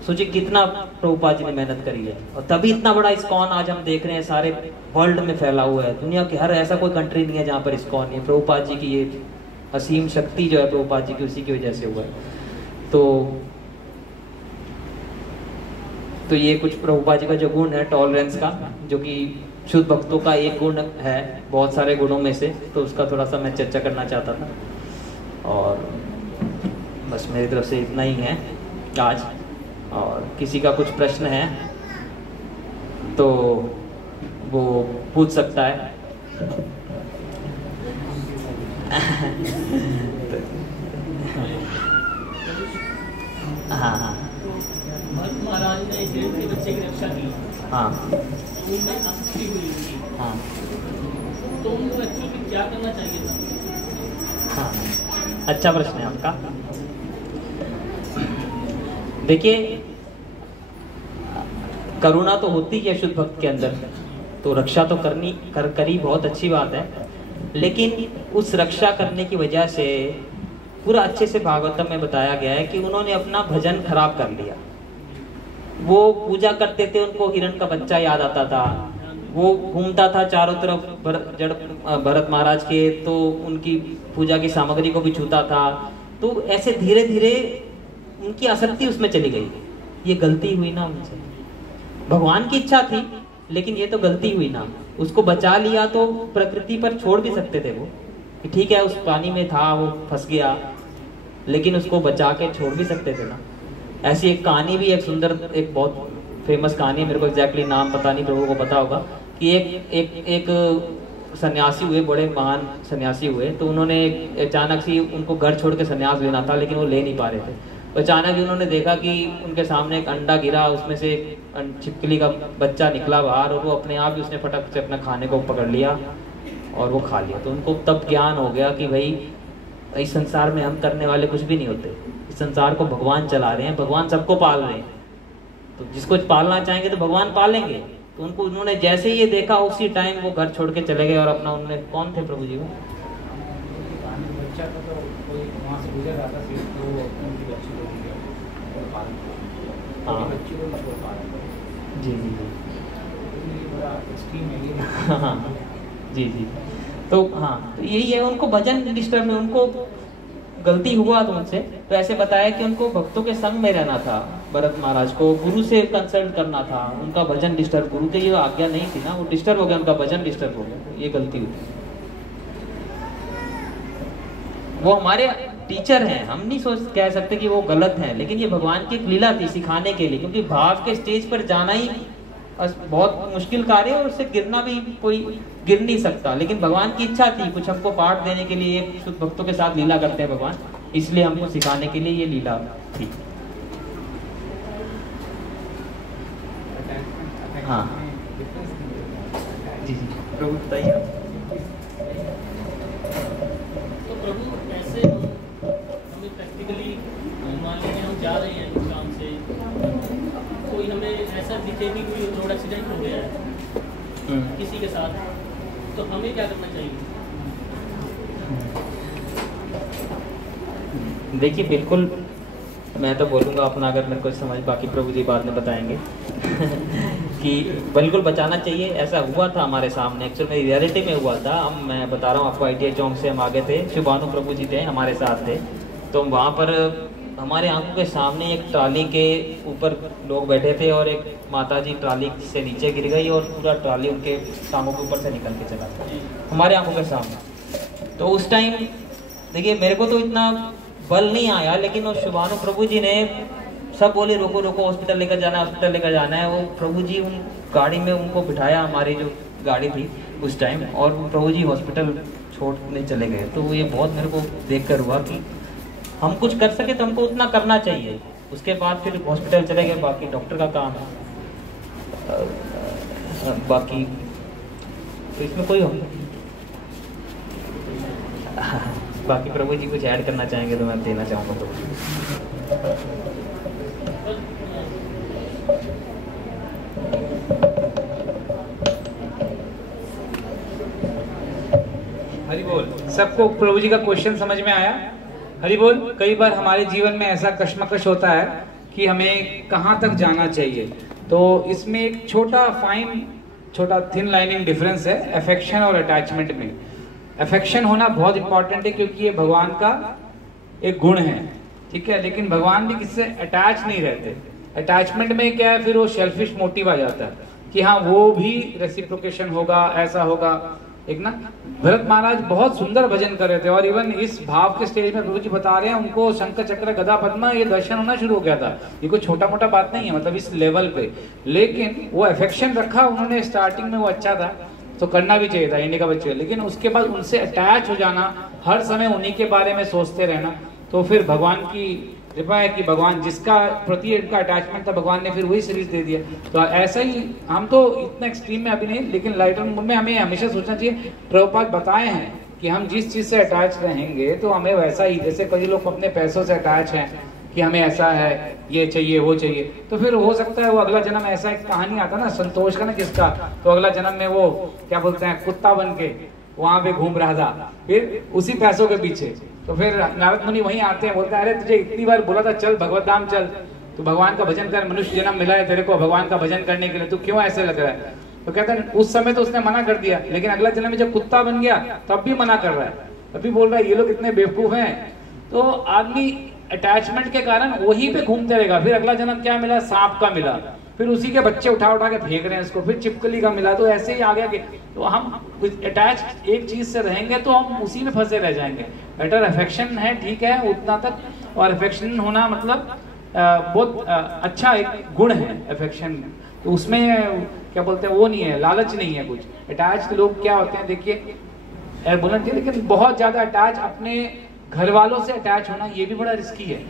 सोचिए कितना प्रभुपाद जी ने मेहनत करी है। और तभी इतना बड़ा इस्कॉन आज हम देख रहे हैं, सारे वर्ल्ड में फैला हुआ है। दुनिया के हर ऐसा कोई कंट्री नहीं है जहाँ पर इस्कॉन है। प्रभुपाद जी की ये असीम शक्ति जो है प्रभुपाद जी की, उसी की वजह से हुआ है। तो ये कुछ प्रभुपाद जी का जो गुण है टॉलरेंस का, जो कि शुद्ध भक्तों का एक गुण है बहुत सारे गुणों में से, तो उसका थोड़ा सा मैं चर्चा करना चाहता था। और बस मेरी तरफ से इतना ही है आज। और किसी का कुछ प्रश्न है तो वो पूछ सकता है। हाँ महाराज ने 1.5 बच्चे की रक्षा की। हाँ उनमें आसक्ति हुई उनकी। हाँ तो उनको एक्चुअली क्या करना चाहिए था? हाँ, अच्छा प्रश्न है आपका। देखिए, करुणा तो होती है शुद्ध भक्त के अंदर, तो रक्षा तो करी बहुत अच्छी बात है। लेकिन उस रक्षा करने की वजह से पूरा अच्छे से भागवतम में बताया गया है कि उन्होंने अपना भजन खराब कर लिया। वो पूजा करते थे, उनको हिरण का बच्चा याद आता था, वो घूमता था चारों तरफ जड़ भरत महाराज के, तो उनकी पूजा की सामग्री को भी छूता था। तो ऐसे धीरे धीरे उनकी आसक्ति उसमें चली गई। ये गलती हुई ना उनसे। भगवान की इच्छा थी लेकिन ये तो गलती हुई ना। उसको बचा लिया तो प्रकृति पर छोड़ भी सकते थे वो, कि ठीक है उस पानी में था, वो फंस गया, लेकिन उसको बचा के छोड़ भी सकते थे ना। ऐसी एक कहानी भी, एक सुंदर, एक बहुत फेमस कहानी है, मेरे को एग्जैक्टली नाम पता नहीं, प्रभु को पता होगा, कि एक सन्यासी हुए, बड़े महान सन्यासी हुए। तो उन्होंने अचानक से उनको घर छोड़ के सन्यास लेना था, लेकिन वो ले नहीं पा रहे थे। अचानक ही उन्होंने देखा कि उनके सामने एक अंडा गिरा, उसमें से छिपकली का बच्चा निकला बाहर, और वो अपने आप ही उसने फटक से अपना खाने को पकड़ लिया और वो खा लिया। तो उनको तब ज्ञान हो गया कि भाई इस संसार में हम करने वाले कुछ भी नहीं होते, इस संसार को भगवान चला रहे हैं, भगवान सबको पाल रहे हैं। तो जिसको पालना चाहेंगे तो भगवान पालेंगे। तो उन्होंने जैसे ये देखा उसी टाइम वो घर छोड़ के चले गए और अपना, उन्होंने, कौन थे प्रभु जी वो? बच्चा तो कोई वहाँ से गुजर रहा था, फिर तो उनकी बच्ची को बच्ची को छोड़ पा रहा था। जी जी बड़ा एक्सट्रीम है ये। हाँ जी जी। तो हाँ, तो यही है, उनको भजन डिस्टर्ब में, उनको गलती हुआ तो उनसे। तो ऐसे बताया कि उनको भक्तों के संग में रहना था, भरत महाराज को गुरु से कंसल्ट करना था, उनका भजन डिस्टर्ब, गुरु की ये आज्ञा नहीं थी ना, वो डिस्टर्ब हो गया, उनका भजन डिस्टर्ब हो गया, ये गलती हुई। वो हमारे टीचर हैं, हम नहीं कह सकते कि वो गलत हैं, लेकिन ये भगवान की एक लीला थी सिखाने के लिए, क्योंकि भाव के स्टेज पर जाना ही बहुत मुश्किल कार्य है और उससे गिरना भी, कोई गिर नहीं सकता। लेकिन भगवान की इच्छा थी कुछ हमको पाठ देने के लिए, शुद्ध भक्तों के साथ लीला करते हैं भगवान, इसलिए हमको सिखाने के लिए ये लीला थी। हाँ जी जी, प्रभु बताइए। तो प्रभु ऐसे हमें प्रैक्टिकली मान लीजिए हम जा रहे हैं काम से, कोई थे कि कोई रोड एक्सीडेंट हो गया है किसी के साथ, तो हमें क्या करना चाहिए? देखिए बिल्कुल, मैं तो बोलूँगा अपना, अगर मेरे को समझ, बाकी प्रभु जी बाद में बताएंगे कि बिल्कुल बचाना चाहिए। ऐसा हुआ था हमारे सामने, एक्चुअल में रियलिटी में हुआ था। हम, मैं बता रहा हूँ आपको, ITI चौक से हम आगे थे, शुभानु प्रभु जी थे हमारे साथ थे, तो वहाँ पर हमारे आंखों के सामने एक ट्राली के ऊपर लोग बैठे थे और एक माताजी ट्राली से नीचे गिर गई और पूरा ट्राली उनके टांगों के ऊपर से निकल के चला गया हमारे आंखों के सामने। तो उस टाइम देखिए मेरे को तो इतना बल नहीं आया, लेकिन वो शुभानु प्रभु जी ने सब बोले रोको रोको, हॉस्पिटल लेकर जाना है, हॉस्पिटल लेकर जाना है। वो प्रभु जी उन गाड़ी में उनको बिठाया, हमारी जो गाड़ी थी उस टाइम, और प्रभु जी हॉस्पिटल छोड़ने चले गए। तो ये बहुत मेरे को देखकर हुआ कि हम कुछ कर सके तो हमको उतना करना चाहिए। उसके बाद फिर हॉस्पिटल चले गए, बाकी डॉक्टर का काम है, बाकी तो इसमें कोई बाकी प्रभु जी कुछ ऐड करना चाहेंगे तो मैं देना चाहूँगा प्रभु जी। हरि बोल। सबको प्रभु जी का क्वेश्चन समझ में आया? हरि बोल। कई बार हमारे जीवन में ऐसा कश्मकश होता है कि हमें कहाँ तक जाना चाहिए, तो इसमें एक छोटा थिन लाइनिंग डिफरेंस है अफेक्शन और अटैचमेंट में। अफेक्शन होना बहुत इंपॉर्टेंट है क्योंकि ये भगवान का एक गुण है, ठीक है, लेकिन भगवान भी किससे अटैच नहीं रहते। अटैचमेंट में क्या है, फिर वो सेल्फिश मोटिव आ जाता है कि हाँ वो भी रेसिप्रोकेशन होगा, ऐसा होगा। एक ना भरत महाराज बहुत सुंदर भजन कर रहे थे, और इवन इस भाव के स्टेज में प्रभु जी बता रहे हैं उनको शंख चक्र गदा पद्मा ये दर्शन होना शुरू हो गया था। ये कोई छोटा मोटा बात नहीं है, मतलब इस लेवल पे। लेकिन वो अफेक्शन रखा उन्होंने स्टार्टिंग में, वो अच्छा था तो करना भी चाहिए था इंडिया का बच्चे, लेकिन उसके बाद उनसे अटैच हो जाना, हर समय उन्हीं के बारे में सोचते रहना, तो फिर भगवान की कृपा है कि भगवान जिसका प्रति इनका अटैचमेंट था भगवान ने फिर वही शरीर दे दिया। तो ऐसा ही हम तो इतना एक्सट्रीम में अभी नहीं, लेकिन लाइटर मूड में हमें हमेशा सोचना चाहिए। प्रभुपाद बताए हैं कि हम जिस चीज से अटैच रहेंगे तो हमें वैसा ही, जैसे कई लोग अपने पैसों से अटैच हैं कि हमें ऐसा है, ये चाहिए वो चाहिए, तो फिर हो सकता है वो अगला जन्म, ऐसा एक कहानी आता ना संतोष का ना किसका, तो अगला जन्म में वो क्या बोलते हैं कुत्ता बन के वहां पे घूम रहा था, फिर उसी पैसों के पीछे। तो फिर नारद मुनि वहीं आते हैं, बोलते हैं अरे तुझे इतनी बार बोला था चल भगवत धाम चल, तू भगवान का भजन कर, मनुष्य जन्म मिला है तेरे को भगवान का भजन करने के लिए, तू क्यों ऐसे लग रहा है। तो कहते हैं उस समय तो उसने मना कर दिया, लेकिन अगला जन्म में जब कुत्ता बन गया तब भी मना कर रहा है, तब भी बोल रहा है ये लोग इतने बेवकूफ हैं। तो आदमी अटैचमेंट के कारण वहीं पे घूमते रहेगा। फिर अगला जन्म क्या मिला, सांप का मिला, फिर उसी के बच्चे उठा उठा के फेंक रहे हैं इसको, फिर चिपकली का मिला, तो ऐसे ही आ गया कि तो हम अटैच एक चीज से रहेंगे तो हम उसी में फंसे रह जाएंगे। बेटर अफेक्शन है, ठीक है उतना तक, और अफेक्शन होना मतलब बहुत अच्छा एक गुण है अफेक्शन, तो उसमें क्या बोलते हैं वो नहीं है, लालच नहीं है कुछ। अटैच लोग क्या होते हैं देखिए, बोलना चाहिए, लेकिन बहुत ज्यादा अटैच, अपने घर वालों से अटैच होना ये भी बड़ा रिस्की है।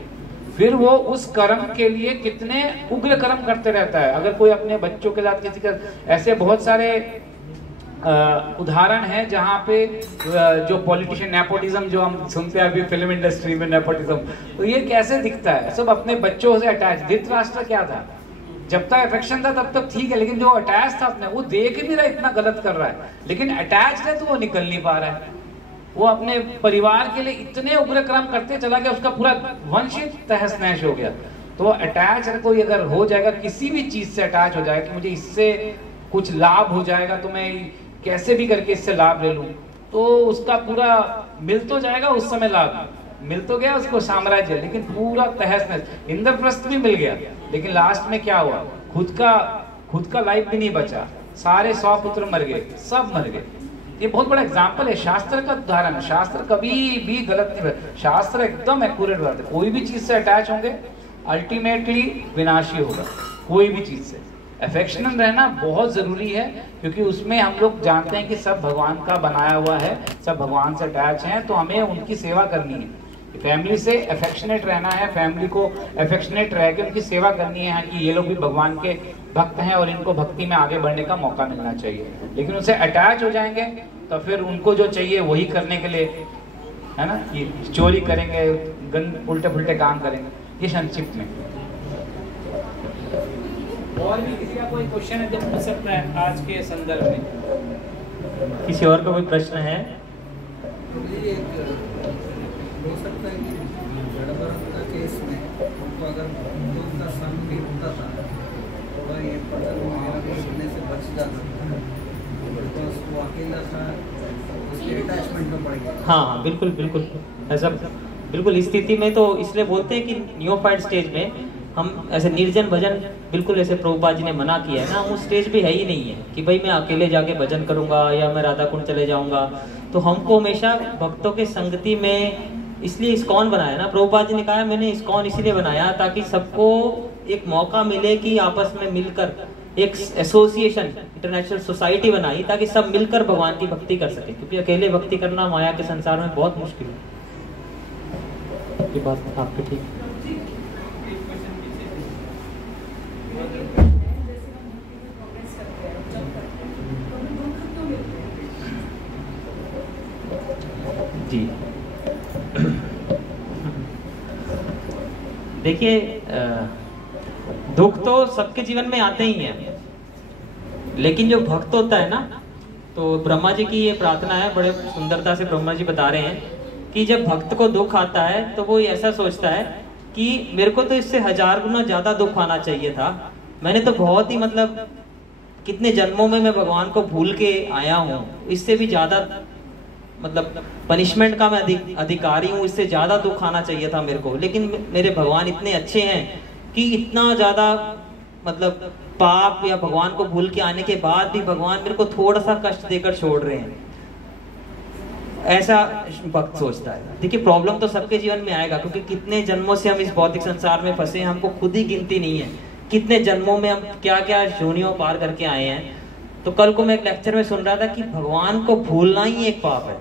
फिर वो उस कर्म के लिए कितने उग्र कर्म करते रहता है। अगर कोई अपने बच्चों के साथ किसी का, ऐसे बहुत सारे उदाहरण है जहाँ पे जो पॉलिटिशियन नेपोटिज्म जो हम सुनते हैं अभी फिल्म इंडस्ट्री में नेपोटिज्म, तो ये कैसे दिखता है, सब अपने बच्चों से अटैच। धृतराष्ट्र क्या था, जब तक अफेक्शन था तब तक ठीक है, लेकिन जो अटैच था अपने, वो देख भी रहा इतना गलत कर रहा है, लेकिन अटैच है तो वो निकल नहीं पा रहा है। वो अपने परिवार के लिए इतने उग्र कर्म करते चला गया, उसका पूरा वंश तहस नहस हो गया। तो अटैच कोई अगर हो जाएगा, किसी भी चीज से अटैच हो जाएगा कि मुझे इससे कुछ लाभ हो जाएगा तो मैं कैसे भी करके इससे लाभ ले लूं, तो उसका पूरा मिल तो जाएगा, उस समय लाभ मिल तो गया उसको साम्राज्य, लेकिन पूरा तहस नहस। इंद्रप्रस्थ भी मिल गया, लेकिन लास्ट में क्या हुआ, खुद का लाइफ भी नहीं बचा, सारे 100 पुत्र मर गए, सब मर गए। ये बहुत बड़ा एग्जाम्पल है, शास्त्र का उदाहरण है। शास्त्र कभी भी गलत नहीं है, शास्त्र एकदम एक्यूरेट बात है। कोई भी चीज से अटैच होंगे अल्टीमेटली विनाशी होगा, कोई भी चीज से। अफेक्शनल रहना बहुत जरूरी है, क्योंकि उसमें हम लोग जानते हैं कि सब भगवान का बनाया हुआ है, सब भगवान से अटैच हैं, तो हमें उनकी सेवा करनी है। फैमिली से अफेक्शनेट रहना है, फैमिली को अफेक्शनेट रह के उनकी सेवा करनी है कि ये लोग भी भगवान के भक्त हैं और इनको भक्ति में आगे बढ़ने का मौका मिलना चाहिए। लेकिन उनसे अटैच हो जाएंगे तो फिर उनको जो चाहिए वही करने के लिए, है ना, ये चोरी करेंगे, उल्टे पुल्टे काम करेंगे। ये संक्षिप्त में और भी किसी का कोई क्वेश्चन है जो पूछ सकता है आज के संदर्भ में? किसी और का कोई प्रश्न है? एक हो सकता है कि जड़भरत का केस में उनको अगर भूत का संग भी होता था तो ये पतन वगैरह को सुनने से बच जाता था, बिकॉज वो अकेला था, उसके अटैचमेंट में पड़ गया। हाँ बिल्कुल बिल्कुल ऐसा, बिल्कुल इस स्थिति में तो इसलिए बोलते हैं कि नियोफाइट स्टेज में हम ऐसे निर्जन भजन, बिल्कुल ऐसे प्रभुपाद जी ने मना किया है ना, उस स्टेज पे है ही नहीं है कि भाई मैं अकेले जाके भजन करूंगा या मैं राधा कुंड चले जाऊंगा। तो हमको हमेशा भक्तों के संगति में, इसलिए इस्कॉन बनाया ना, प्रभुपाद जी ने कहा मैंने इस्कॉन इसलिए बनाया ताकि सबको एक मौका मिले कि आपस में मिलकर एक एसोसिएशन, इंटरनेशनल सोसाइटी बनाई ताकि सब मिलकर भगवान की भक्ति कर सके, क्योंकि अकेले भक्ति करना माया के संसार में बहुत मुश्किल है। ये बात आपकी ठीक। जी देखिए, दुख तो सबके जीवन में आते ही हैं, लेकिन जो भक्त होता है ना, तो ब्रह्मा जी की ये प्रार्थना है, बड़े सुंदरता से ब्रह्मा जी बता रहे हैं कि जब भक्त को दुख आता है तो वो ऐसा सोचता है कि मेरे को तो इससे 1000 गुना ज्यादा दुख आना चाहिए था, मैंने तो बहुत ही मतलब कितने जन्मों में मैं भगवान को भूल के आया हूँ, इससे भी ज्यादा मतलब पनिशमेंट का मैं अधिकारी हूँ, इससे ज्यादा दुख आना चाहिए था मेरे को, लेकिन मेरे भगवान इतने अच्छे हैं कि इतना ज्यादा मतलब पाप या भगवान को भूल के आने के बाद भी भगवान मेरे को थोड़ा सा कष्ट देकर छोड़ रहे हैं, ऐसा भक्त सोचता है। देखिए प्रॉब्लम तो सबके जीवन में आएगा, क्योंकि कितने जन्मों से हम इस भौतिक संसार में फंसे हैं, हमको खुद ही गिनती नहीं है कितने जन्मों में हम क्या क्या योनियों पार करके आए हैं। तो कल को मैं एक लेक्चर में सुन रहा था कि भगवान को भूलना ही एक पाप है,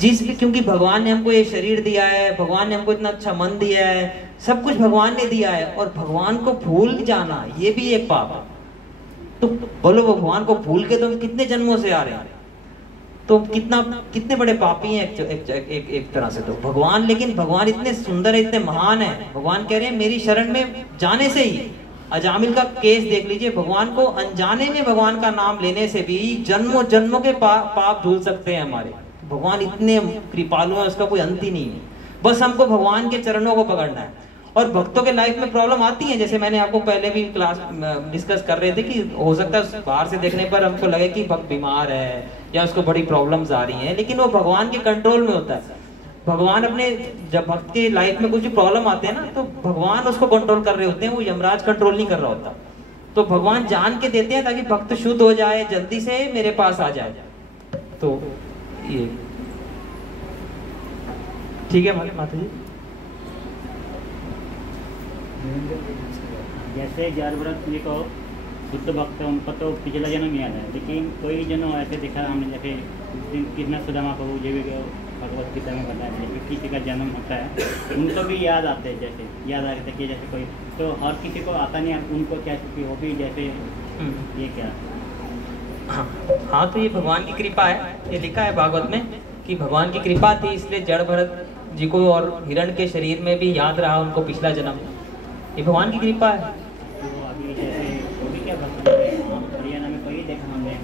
क्योंकि भगवान ने हमको ये शरीर दिया है, भगवान ने हमको इतना अच्छा मन दिया है, सब कुछ भगवान ने दिया है, और भगवान को भूल जाना ये भी एक पाप है। तो बोलो भगवान को भूल के तो हम कितने जन्मों से आ रहे हैं, तो कितने बड़े पापी हैं एक तरह से तो भगवान। लेकिन भगवान इतने सुंदर है, इतने महान है, भगवान कह रहे हैं मेरी शरण में जाने से ही, अजामिल का केस देख लीजिए, भगवान को अनजाने में भगवान का नाम लेने से भी जन्मों जन्मों के पाप धुल सकते हैं हमारे। भगवान इतने कृपालु है, उसका कोई अंत ही नहीं है, बस हमको भगवान के चरणों को पकड़ना है। और भक्तों के लाइफ में प्रॉब्लम आती है, जैसे मैंने आपको पहले भी क्लास डिस्कस कर रहे थे कि हो सकता है बाहर से देखने पर हमको लगे कि भक्त बीमार है या उसको बड़ी प्रॉब्लम्स आ रही हैं, लेकिन वो भगवान के कंट्रोल में होता है। भगवान अपने, जब भक्त के लाइफ में कुछ भी प्रॉब्लम आते हैं ना, तो भगवान उसको कंट्रोल कर रहे होते हैं, वो यमराज कंट्रोल नहीं कर रहा होता। तो भगवान जान के देते हैं ताकि भक्त शुद्ध हो जाए, जल्दी से मेरे पास आ जाए। तो ये ठीक है माता जी। जैसे जड़भरत जी को शुद्ध भक्त है, उनको तो पिछला जन्म याद है, लेकिन कोई जन्म ऐसे देखा हमने, जैसे कृष्ण सुदामा प्रभु जी भी भगवत गीता में बताया है कि किसी का जन्म होता है उनको भी याद आते हैं, जैसे याद आ रहे थे कि जैसे कोई, तो हर किसी को आता नहीं, उनको क्या वो भी जैसे ये क्या। हाँ तो ये भगवान की कृपा है, ये लिखा है भागवत में कि भगवान की कृपा थी, इसलिए जड़ भरत जी को और हिरण के शरीर में भी याद रहा उनको पिछला जन्म, ये भगवान की कृपा है। तो अभी जैसे वो भी क्या भक्त हरियाणा में कोई देखा हमने,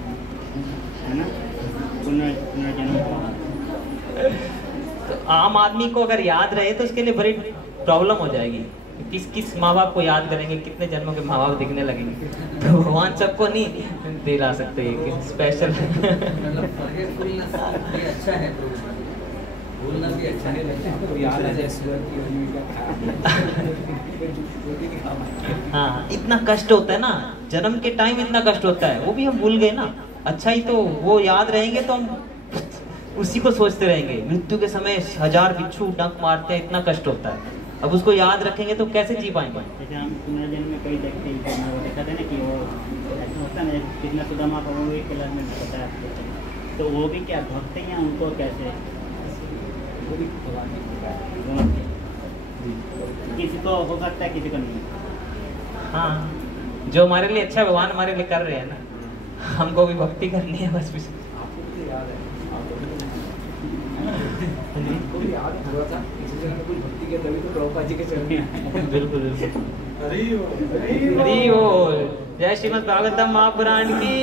है ना, पुनर्जन्म। तो आम आदमी को अगर याद रहे तो उसके लिए बड़ी प्रॉब्लम हो जाएगी, किस माँ बाप को याद करेंगे, कितने जन्मों के माँ बाप दिखने लगेंगे। तो भगवान सबको नहीं दिला सकते, स्पेशल अच्छा है, भूलना भी अच्छा है, याद है हाँ इतना कष्ट होता है ना, जन्म के टाइम इतना कष्ट होता है, वो भी हम भूल गए ना। अच्छा ही तो वो याद रहेंगे तो हम उसी को सोचते रहेंगे, मृत्यु के समय 1000 बिच्छू डंक मारते हैं, इतना कष्ट होता है, अब उसको याद रखेंगे तो कैसे जी पाएंगे। जैसे हम पुनर्जन्म में कई देखते हैं, वो देखा था ना कि वो ऐसा होता है ना, कितना सुदामा का वो एक कलर में होता है, तो वो भी क्या भक्त हैं या उनको कैसे, वो भी किसी को हो सकता है किसी को नहीं। हाँ जो हमारे लिए अच्छा भगवान हमारे लिए कर रहे हैं ना, हमको भी भक्ति करनी है बस। को भी याद हुआ था किसी जगह में कुछ भक्ति किया तभी तो प्रभुपाद जी के चरण में आए। बिल्कुल बिल्कुल। हरि बोल। जय श्रीमद् भागवतम महापुराण की।